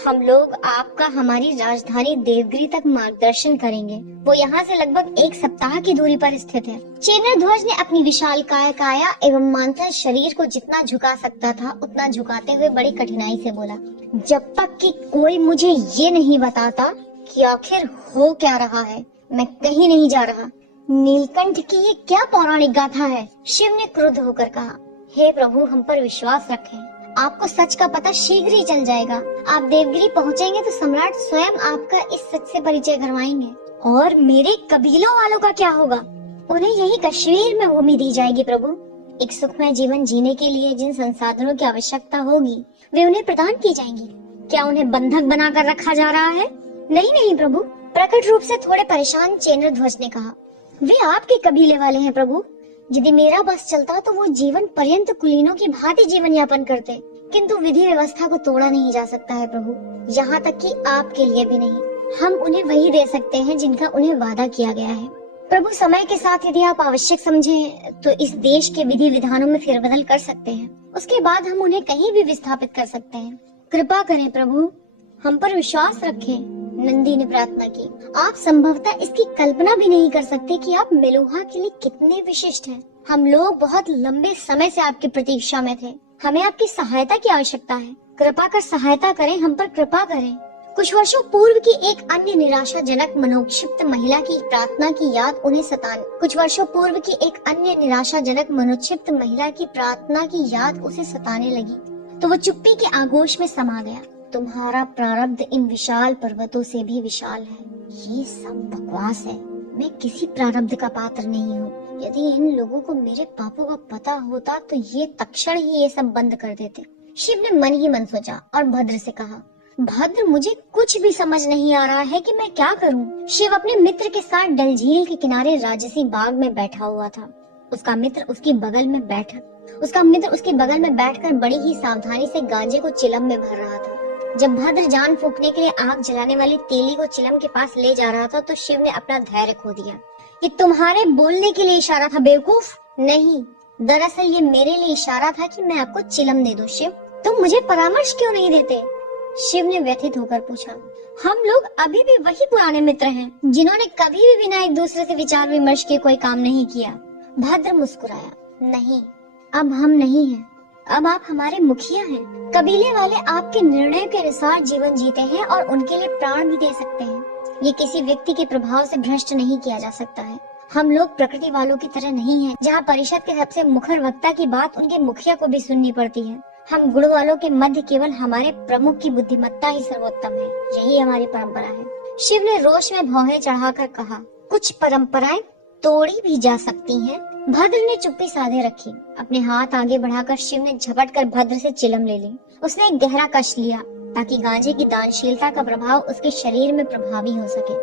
हम लोग आपका हमारी राजधानी देवगिरी तक मार्गदर्शन करेंगे। वो यहाँ से लगभग 1 सप्ताह की दूरी पर स्थित है। चेनरध्वज ने अपनी विशालकाय काया एवं मांसल शरीर को जितना झुका सकता था उतना झुकाते हुए बड़ी कठिनाई से बोला, जब तक कि कोई मुझे ये नहीं बताता कि आखिर हो क्या रहा है, मैं कहीं नहीं जा रहा। नीलकंठ की ये क्या पौराणिक गाथा है? शिव ने क्रुद्ध होकर कहा, हे प्रभु, हम पर विश्वास रखें, आपको सच का पता शीघ्र ही चल जाएगा। आप देवगिरी पहुंचेंगे तो सम्राट स्वयं आपका इस सच से परिचय करवाएंगे। और मेरे कबीलों वालों का क्या होगा? उन्हें यही कश्मीर में भूमि दी जाएगी प्रभु। एक सुखमय जीवन जीने के लिए जिन संसाधनों की आवश्यकता होगी वे उन्हें प्रदान की जाएंगी। क्या उन्हें बंधक बनाकर रखा जा रहा है? नहीं नहीं प्रभु, प्रकट रूप से थोड़े परेशान चेनरध्वज ने कहा, वे आपके कबीले वाले हैं प्रभु। यदि मेरा बस चलता तो वो जीवन पर्यंत कुलीनों की भांति जीवन यापन करते, किंतु विधि व्यवस्था को तोड़ा नहीं जा सकता है प्रभु, यहाँ तक कि आपके लिए भी नहीं। हम उन्हें वही दे सकते हैं जिनका उन्हें वादा किया गया है। प्रभु, समय के साथ यदि आप आवश्यक समझें तो इस देश के विधि विधानों में फेरबदल कर सकते हैं। उसके बाद हम उन्हें कहीं भी विस्थापित कर सकते हैं। कृपा करें प्रभु, हम पर विश्वास रखें। नंदी ने प्रार्थना की, आप संभवतः इसकी कल्पना भी नहीं कर सकते कि आप मेलुहा के लिए कितने विशिष्ट हैं। हम लोग बहुत लंबे समय से आपकी प्रतीक्षा में थे। हमें आपकी सहायता की आवश्यकता है। कृपा कर सहायता करें, हम पर कृपा करें। कुछ वर्षों पूर्व की एक अन्य निराशाजनक मनोक्षिप्त महिला की प्रार्थना की याद उन्हें उसे सताने लगी, तो वो चुप्पी के आगोश में समा गया। तुम्हारा प्रारब्ध इन विशाल पर्वतों से भी विशाल है। ये सब बकवास है। मैं किसी प्रारब्ध का पात्र नहीं हूँ। यदि इन लोगों को मेरे पापों का पता होता तो ये तत्क्षण ही ये सब बंद कर देते। शिव ने मन ही मन सोचा और भद्र से कहा, भद्र, मुझे कुछ भी समझ नहीं आ रहा है कि मैं क्या करूं। शिव अपने मित्र के साथ डल झील के किनारे राजसी बाग में बैठा हुआ था। उसका मित्र उसके बगल में बैठकर बड़ी ही सावधानी से गांजे को चिलम में भर रहा था। जब भद्र जान फूंकने के लिए आग जलाने वाली तेली को चिलम के पास ले जा रहा था तो शिव ने अपना धैर्य खो दिया। ये तुम्हारे बोलने के लिए इशारा था बेवकूफ? नहीं, दरअसल ये मेरे लिए इशारा था कि मैं आपको चिलम दे दूं। शिव, तुम मुझे परामर्श क्यों नहीं देते? शिव ने व्यथित होकर पूछा। हम लोग अभी भी वही पुराने मित्र हैं जिन्होंने कभी भी बिना एक दूसरे से विचार विमर्श के कोई काम नहीं किया। भद्र मुस्कुराया। नहीं, अब हम नहीं हैं, अब आप हमारे मुखिया हैं। कबीले वाले आपके निर्णय के अनुसार जीवन जीते हैं और उनके लिए प्राण भी दे सकते हैं। ये किसी व्यक्ति के प्रभाव से भ्रष्ट नहीं किया जा सकता है। हम लोग प्रकृति वालों की तरह नहीं हैं, जहाँ परिषद के सबसे मुखर वक्ता की बात उनके मुखिया को भी सुननी पड़ती है। हम गुण वालों के मध्य केवल हमारे प्रमुख की बुद्धिमत्ता ही सर्वोत्तम है। यही हमारी परंपरा है। शिव ने रोष में भौहें चढ़ाकर कहा, कुछ परंपराएं तोड़ी भी जा सकती हैं। भद्र ने चुप्पी साधे रखी। अपने हाथ आगे बढ़ाकर शिव ने झपट कर भद्र से चिलम ले ली। उसने एक गहरा कश लिया ताकि गांजे की दानशीलता का प्रभाव उसके शरीर में प्रभावी हो सके।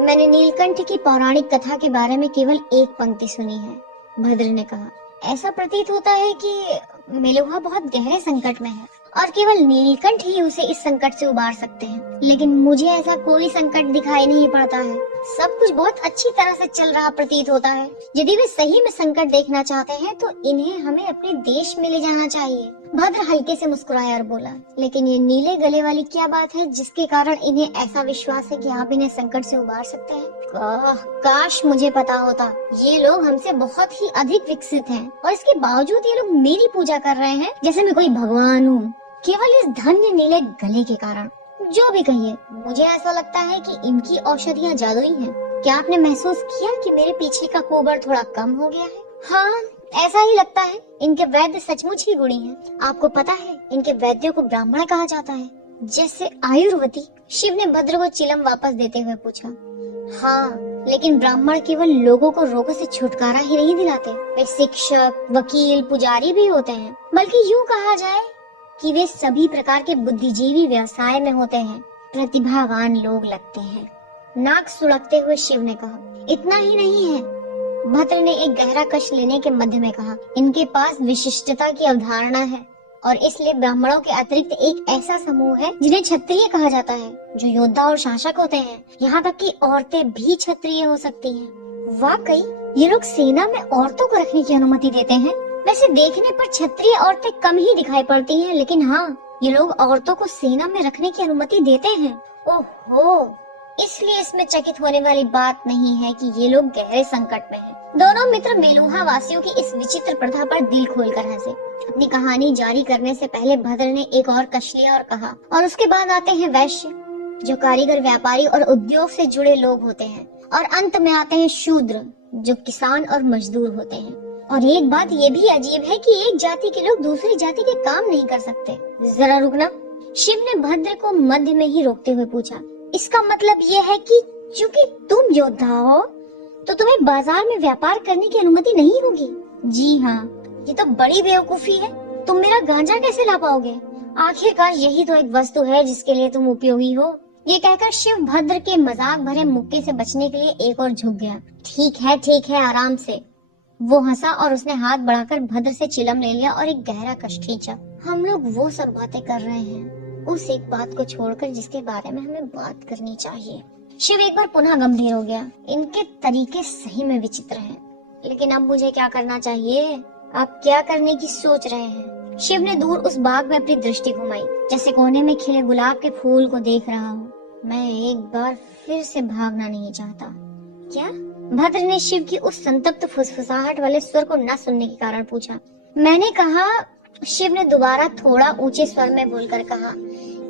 मैंने नीलकंठ की पौराणिक कथा के बारे में केवल एक पंक्ति सुनी है। भद्र ने कहा। ऐसा प्रतीत होता है कि मेलुहा बहुत गहरे संकट में है और केवल नीलकंठ ही उसे इस संकट से उबार सकते हैं, लेकिन मुझे ऐसा कोई संकट दिखाई नहीं पड़ता है। सब कुछ बहुत अच्छी तरह से चल रहा प्रतीत होता है। यदि वे सही में संकट देखना चाहते हैं तो इन्हें हमें अपने देश में ले जाना चाहिए। भद्र हल्के से मुस्कुराया और बोला, लेकिन ये नीले गले वाली क्या बात है जिसके कारण इन्हें ऐसा विश्वास है कि आप इन्हें संकट से उबार सकते हैं? काश मुझे पता होता। ये लोग हमसे बहुत ही अधिक विकसित हैं और इसके बावजूद ये लोग मेरी पूजा कर रहे हैं जैसे मैं कोई भगवान हूँ, केवल इस धन्य नीले गले के कारण। जो भी कहिए, मुझे ऐसा लगता है कि इनकी औषधियाँ जादुई हैं। क्या आपने महसूस किया कि मेरे पीछे का कोबर थोड़ा कम हो गया है? हाँ, ऐसा ही लगता है। इनके वैद्य सचमुच ही गुणी हैं। आपको पता है, इनके वैद्यों को ब्राह्मण कहा जाता है, जैसे आयुर्वती। शिव ने भद्र को चिलम वापस देते हुए पूछा। हाँ, लेकिन ब्राह्मण केवल लोगों को रोगों से छुटकारा ही नहीं दिलाते, वे शिक्षक, वकील, पुजारी भी होते हैं। बल्कि यूँ कहा जाए कि वे सभी प्रकार के बुद्धिजीवी व्यवसाय में होते हैं, प्रतिभावान लोग लगते हैं। नाक सुड़कते हुए शिव ने कहा। इतना ही नहीं है, भद्र ने एक गहरा कश लेने के मध्य में कहा। इनके पास विशिष्टता की अवधारणा है और इसलिए ब्राह्मणों के अतिरिक्त एक ऐसा समूह है जिन्हें क्षत्रिय कहा जाता है, जो योद्धा और शासक होते हैं। यहाँ तक कि औरतें भी क्षत्रिय हो सकती हैं। वाकई ये लोग सेना में औरतों को रखने की अनुमति देते हैं। वैसे देखने पर क्षत्रिय औरतें कम ही दिखाई पड़ती हैं, लेकिन हाँ, ये लोग औरतों को सेना में रखने की अनुमति देते हैं। ओहो, इसलिए इसमें चकित होने वाली बात नहीं है कि ये लोग गहरे संकट में हैं। दोनों मित्र मेलुहा वासियों की इस विचित्र प्रथा पर दिल खोलकर हंसे। अपनी कहानी जारी करने से पहले भद्र ने एक और कश लिया और कहा, और उसके बाद आते हैं वैश्य, जो कारीगर, व्यापारी और उद्योग से जुड़े लोग होते हैं, और अंत में आते हैं शूद्र, जो किसान और मजदूर होते हैं। और एक बात ये भी अजीब है कि एक जाति के लोग दूसरी जाति के काम नहीं कर सकते। जरा रुकना, शिव ने भद्र को मध्य में ही रोकते हुए पूछा। इसका मतलब ये है कि चूंकि तुम योद्धा हो तो तुम्हें बाजार में व्यापार करने की अनुमति नहीं होगी? जी हाँ। ये तो बड़ी बेवकूफी है। तुम मेरा गांजा कैसे ला पाओगे? आखिरकार यही तो एक वस्तु है जिसके लिए तुम उपयोगी हो। ये कहकर शिव भद्र के मजाक भरे मुक्के से बचने के लिए एक और झुक गया। ठीक है, आराम से। वो हंसा और उसने हाथ बढ़ाकर भद्र से चिलम ले लिया और एक गहरा कश खींचा। हम लोग वो सब बातें कर रहे हैं, उस एक बात को छोड़कर जिसके बारे में हमें बात करनी चाहिए। शिव एक बार पुनः गंभीर हो गया। इनके तरीके सही में विचित्र हैं, लेकिन अब मुझे क्या करना चाहिए? आप क्या करने की सोच रहे हैं? शिव ने दूर उस बाग में अपनी दृष्टि घुमाई, जैसे कोने में खिले गुलाब के फूल को देख रहा हूँ। मैं एक बार फिर से भागना नहीं चाहता। क्या? भद्र ने शिव की उस संतप्त फुसफुसाहट वाले स्वर को न सुनने के कारण पूछा। मैंने कहा, शिव ने दोबारा थोड़ा ऊंचे स्वर में बोलकर कहा,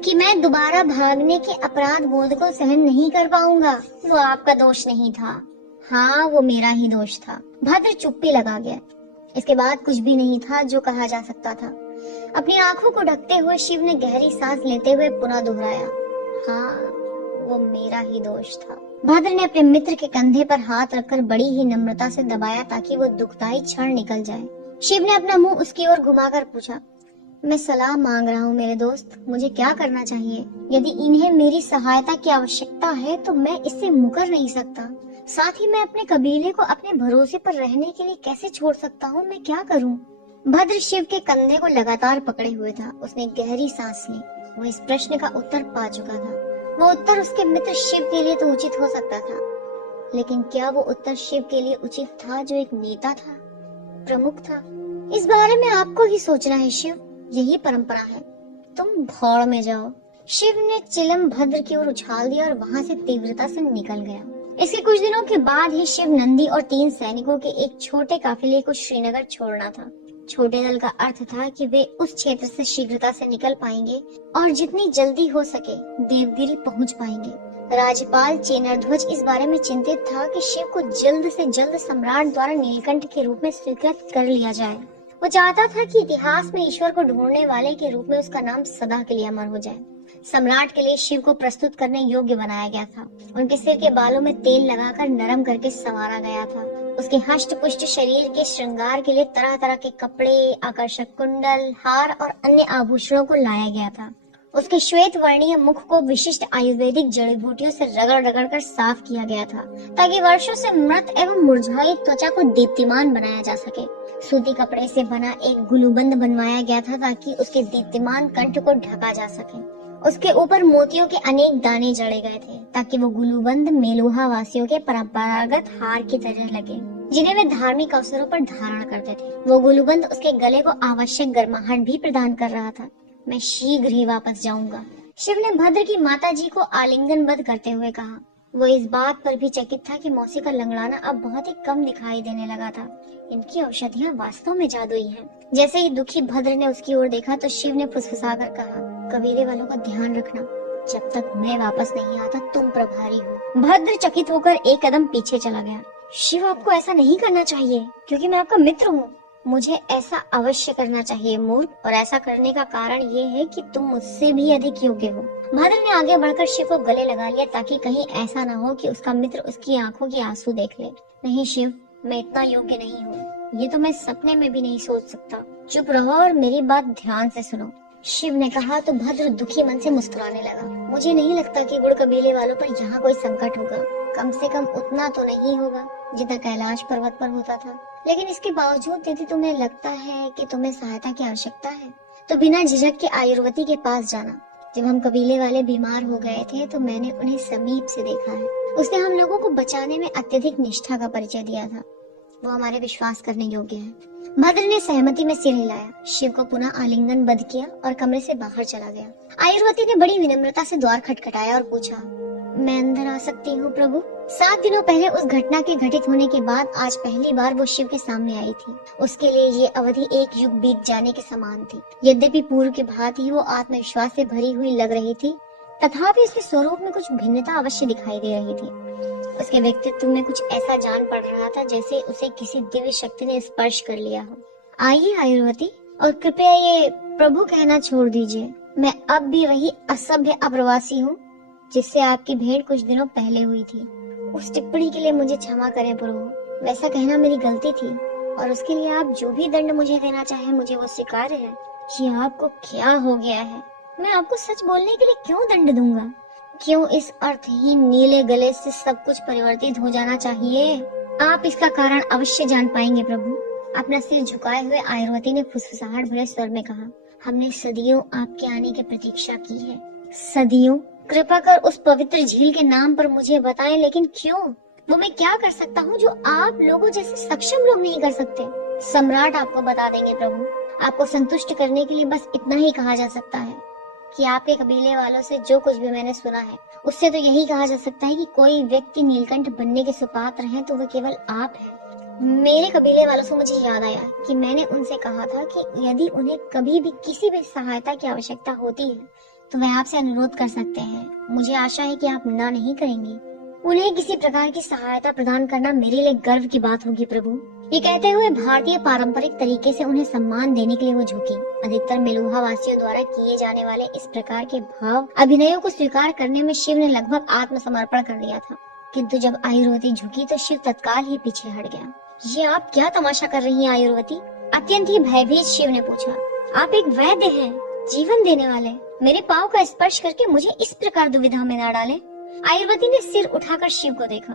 कि मैं दोबारा भागने के अपराध बोध को सहन नहीं कर पाऊंगा। वो आपका दोष नहीं था। हाँ, वो मेरा ही दोष था। भद्र चुप्पी लगा गया। इसके बाद कुछ भी नहीं था जो कहा जा सकता था। अपनी आंखों को ढकते हुए शिव ने गहरी सांस लेते हुए पुनः दोहराया, हाँ, वो मेरा ही दोष था। भद्र ने अपने मित्र के कंधे पर हाथ रखकर बड़ी ही नम्रता से दबाया ताकि वो दुखदाई क्षण निकल जाए। शिव ने अपना मुंह उसकी ओर घुमाकर पूछा, मैं सलाह मांग रहा हूँ मेरे दोस्त, मुझे क्या करना चाहिए? यदि इन्हें मेरी सहायता की आवश्यकता है तो मैं इससे मुकर नहीं सकता। साथ ही मैं अपने कबीले को अपने भरोसे पर रहने के लिए कैसे छोड़ सकता हूँ? मैं क्या करूँ? भद्र शिव के कंधे को लगातार पकड़े हुए था। उसने गहरी सांस ली। वो इस प्रश्न का उत्तर पा चुका था। वो उत्तर उसके मित्र शिव के लिए तो उचित हो सकता था, लेकिन क्या वो उत्तर शिव के लिए उचित था जो एक नेता था, प्रमुख था? इस बारे में आपको ही सोचना है शिव, यही परंपरा है। तुम भौड़ में जाओ। शिव ने चिलम भद्र की ओर उछाल दिया और वहां से तीव्रता से निकल गया। इसके कुछ दिनों के बाद ही शिव नंदी और 3 सैनिकों के एक छोटे काफिले को श्रीनगर छोड़ना था। छोटे दल का अर्थ था कि वे उस क्षेत्र से शीघ्रता से निकल पाएंगे और जितनी जल्दी हो सके देवगिरी पहुंच पाएंगे। राज्यपाल चेनरध्वज इस बारे में चिंतित था कि शिव को जल्द से जल्द सम्राट द्वारा नीलकंठ के रूप में स्वीकृत कर लिया जाए। वो चाहता था कि इतिहास में ईश्वर को ढूंढने वाले के रूप में उसका नाम सदा के लिए अमर हो जाए। सम्राट के लिए शिव को प्रस्तुत करने योग्य बनाया गया था। उनके सिर के बालों में तेल लगाकर नरम करके संवारा गया था। उसके हष्ट पुष्ट शरीर के श्रृंगार के लिए तरह तरह के कपड़े, आकर्षक कुंडल, हार और अन्य आभूषणों को लाया गया था। उसके श्वेत वर्णीय मुख को विशिष्ट आयुर्वेदिक जड़ी बूटियों से रगड़ रगड़ कर साफ किया गया था, ताकि वर्षों से मृत एवं मुरझाई त्वचा को दीप्तिमान बनाया जा सके। सूती कपड़े से बना एक गुलूबंद बनवाया गया था, ताकि उसके दीप्तिमान कंठ को ढका जा सके। उसके ऊपर मोतियों के अनेक दाने जड़े गए थे, ताकि वो गुलूबंद मेलुहा वासियों के परंपरागत हार की तरह लगे, जिन्हें वे धार्मिक अवसरों पर धारण करते थे। वो गुलूबंद उसके गले को आवश्यक गर्माहट भी प्रदान कर रहा था। मैं शीघ्र ही वापस जाऊंगा, शिव ने भद्र की माता जी को आलिंगनबद्ध करते हुए कहा। वो इस बात पर भी चकित था कि मौसी का लंगड़ाना अब बहुत ही कम दिखाई देने लगा था। इनकी औषधियाँ वास्तव में जादुई हैं। जैसे ही दुखी भद्र ने उसकी ओर देखा तो शिव ने फुसफुसाकर कहा, कबीले वालों का ध्यान रखना, जब तक मैं वापस नहीं आता तुम प्रभारी हो। भद्र चकित होकर एक कदम पीछे चला गया। शिव, आपको ऐसा नहीं करना चाहिए, क्योंकि मैं आपका मित्र हूँ। मुझे ऐसा अवश्य करना चाहिए मूर्ख, और ऐसा करने का कारण ये है कि तुम मुझसे भी अधिक योग्य हो। भद्र ने आगे बढ़कर शिव को गले लगा लिया, ताकि कहीं ऐसा न हो कि उसका मित्र उसकी आंखों की आंसू देख ले। नहीं शिव, मैं इतना योग्य नहीं हूँ, ये तो मैं सपने में भी नहीं सोच सकता। चुप रहो और मेरी बात ध्यान से सुनो, शिव ने कहा तो भद्र दुखी मन से मुस्कुराने लगा। मुझे नहीं लगता कि गुड़ कबीले वालों पर यहाँ कोई संकट होगा, कम से कम उतना तो नहीं होगा जितना कैलाश पर्वत पर होता था। लेकिन इसके बावजूद यदि तुम्हें लगता है कि तुम्हें सहायता की आवश्यकता है, तो बिना झिझक के आयुर्वती के पास जाना। जब हम कबीले वाले बीमार हो गए थे तो मैंने उन्हें समीप से देखा है। उसने हम लोगों को बचाने में अत्यधिक निष्ठा का परिचय दिया था। वो हमारे विश्वास करने योग्य है। भद्र ने सहमति में सिर हिलाया, शिव को पुनः आलिंगनबद्ध किया और कमरे से बाहर चला गया। आयुर्वती ने बड़ी विनम्रता से द्वार खटखटाया और पूछा, मैं अंदर आ सकती हूँ प्रभु? 7 दिनों पहले उस घटना के घटित होने के बाद आज पहली बार वो शिव के सामने आई थी। उसके लिए ये अवधि एक युग बीत जाने के समान थी। यद्यपि पूर्व की भांति ही वो आत्मविश्वास से भरी हुई लग रही थी, तथापि उसके स्वरूप में कुछ भिन्नता अवश्य दिखाई दे रही थी। उसके व्यक्तित्व में कुछ ऐसा जान पड़ रहा था जैसे उसे किसी दिव्य शक्ति ने स्पर्श कर लिया हो। आइए आयुर्वती, और कृपया ये प्रभु कहना छोड़ दीजिए। मैं अब भी वही असभ्य अप्रवासी हूँ जिससे आपकी भेंट कुछ दिनों पहले हुई थी। उस टिप्पणी के लिए मुझे क्षमा करें प्रभु, वैसा कहना मेरी गलती थी, और उसके लिए आप जो भी दंड मुझे देना चाहे मुझे वो स्वीकार्य है। ये आपको क्या हो गया है? मैं आपको सच बोलने के लिए क्यों दंड दूंगा? क्यों इस अर्थहीन नीले गले से सब कुछ परिवर्तित हो जाना चाहिए? आप इसका कारण अवश्य जान पाएंगे प्रभु। अपना सिर झुकाए हुए आयुर्वती ने फुसफुसाहट भरे स्वर में कहा, हमने सदियों आपके आने की प्रतीक्षा की है। सदियों? कृपा कर उस पवित्र झील के नाम पर मुझे बताएं, लेकिन क्यों? वो मैं क्या कर सकता हूँ जो आप लोगों जैसे सक्षम लोग नहीं कर सकते? सम्राट आपको बता देंगे प्रभु। आपको संतुष्ट करने के लिए बस इतना ही कहा जा सकता है कि आपके कबीले वालों से जो कुछ भी मैंने सुना है, उससे तो यही कहा जा सकता है कि कोई व्यक्ति नीलकंठ बनने के सुपात्र है तो वो केवल आप हैं। मेरे कबीले वालों से मुझे याद आया कि मैंने उनसे कहा था कि यदि उन्हें कभी भी किसी भी सहायता की आवश्यकता होती है तो वह आपसे अनुरोध कर सकते हैं। मुझे आशा है कि आप ना नहीं करेंगी। उन्हें किसी प्रकार की सहायता प्रदान करना मेरे लिए गर्व की बात होगी प्रभु। ये कहते हुए भारतीय पारंपरिक तरीके से उन्हें सम्मान देने के लिए वो झुकी। अधिकतर मेलुहा वासियों द्वारा किए जाने वाले इस प्रकार के भाव अभिनयों को स्वीकार करने में शिव ने लगभग आत्मसमर्पण कर लिया था, किंतु जब आयुर्वती झुकी तो शिव तत्काल ही पीछे हट गया। ये आप क्या तमाशा कर रही हैं आयुर्वती? अत्यंत ही भयभीत शिव ने पूछा। आप एक वैद्य हैं, जीवन देने वाले। मेरे पाँव का स्पर्श करके मुझे इस प्रकार दुविधा में न डालें। आयुर्वती ने सिर उठाकर शिव को देखा।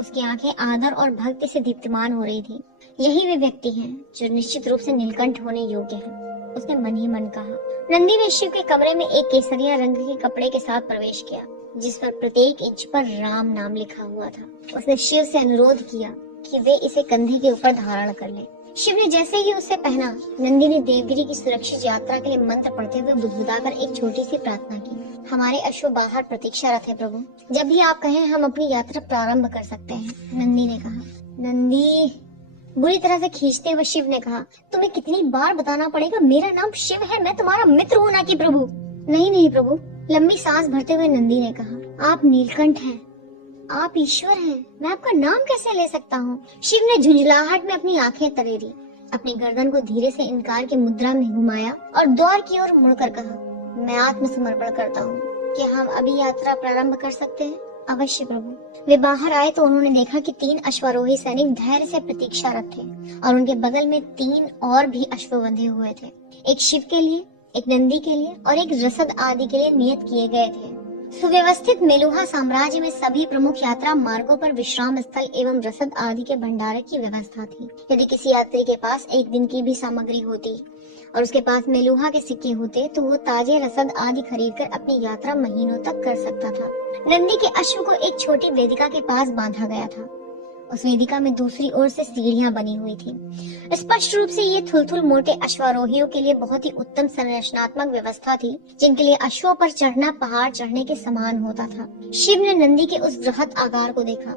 उसकी आंखें आदर और भक्ति से दीप्तिमान हो रही थी। यही वे व्यक्ति हैं जो निश्चित रूप से नीलकंठ होने योग्य हैं, उसने मन ही मन कहा। नंदी ने शिव के कमरे में एक केसरिया रंग के कपड़े के साथ प्रवेश किया, जिस पर प्रत्येक इंच पर राम नाम लिखा हुआ था। उसने शिव से अनुरोध किया कि वे इसे कंधे के ऊपर धारण कर ले। शिव ने जैसे ही उसे पहना, नंदी ने देवगिरी की सुरक्षित यात्रा के लिए मंत्र पढ़ते हुए बुदबुदाकर एक छोटी सी प्रार्थना की। हमारे अश्व बाहर प्रतीक्षारत है प्रभु, जब भी आप कहें हम अपनी यात्रा प्रारंभ कर सकते हैं, नंदी ने कहा। नंदी, बुरी तरह से खींचते हुए शिव ने कहा, तुम्हें कितनी बार बताना पड़ेगा, मेरा नाम शिव है, मैं तुम्हारा मित्र हूँ ना कि प्रभु। नहीं नहीं प्रभु, लंबी सांस भरते हुए नंदी ने कहा, आप नीलकंठ हैं, आप ईश्वर हैं, मैं आपका नाम कैसे ले सकता हूँ? शिव ने झुंझलाहट में अपनी आंखें तरेरी, अपनी गर्दन को धीरे से इनकार की मुद्रा में घुमाया और द्वार की ओर मुड़कर कहा, मैं आत्मसमर्पण करता हूँ। क्या हम अभी यात्रा प्रारंभ कर सकते हैं? अवश्य प्रभु। वे बाहर आए तो उन्होंने देखा कि 3 अश्वारोही सैनिक धैर्य से प्रतीक्षारत थे और उनके बगल में 3 और भी अश्व बंधे हुए थे, एक शिव के लिए, एक नंदी के लिए और एक रसद आदि के लिए नियत किए गए थे। सुव्यवस्थित मेलुहा साम्राज्य में सभी प्रमुख यात्रा मार्गों पर विश्राम स्थल एवं रसद आदि के भंडार की व्यवस्था थी। यदि किसी यात्री के पास एक दिन की भी सामग्री होती और उसके पास मेलुहा के सिक्के होते तो वो ताजे रसद आदि खरीदकर अपनी यात्रा महीनों तक कर सकता था। नंदी के अश्व को एक छोटी वेदिका के पास बांधा गया था। उस वेदिका में दूसरी ओर से सीढ़ियां बनी हुई थी। स्पष्ट रूप से ये थुलथुल मोटे अश्वारोहियों के लिए बहुत ही उत्तम संरचनात्मक व्यवस्था थी, जिनके लिए अश्वों पर चढ़ना पहाड़ चढ़ने के समान होता था। शिव ने नंदी के उस बृहत आकार को देखा।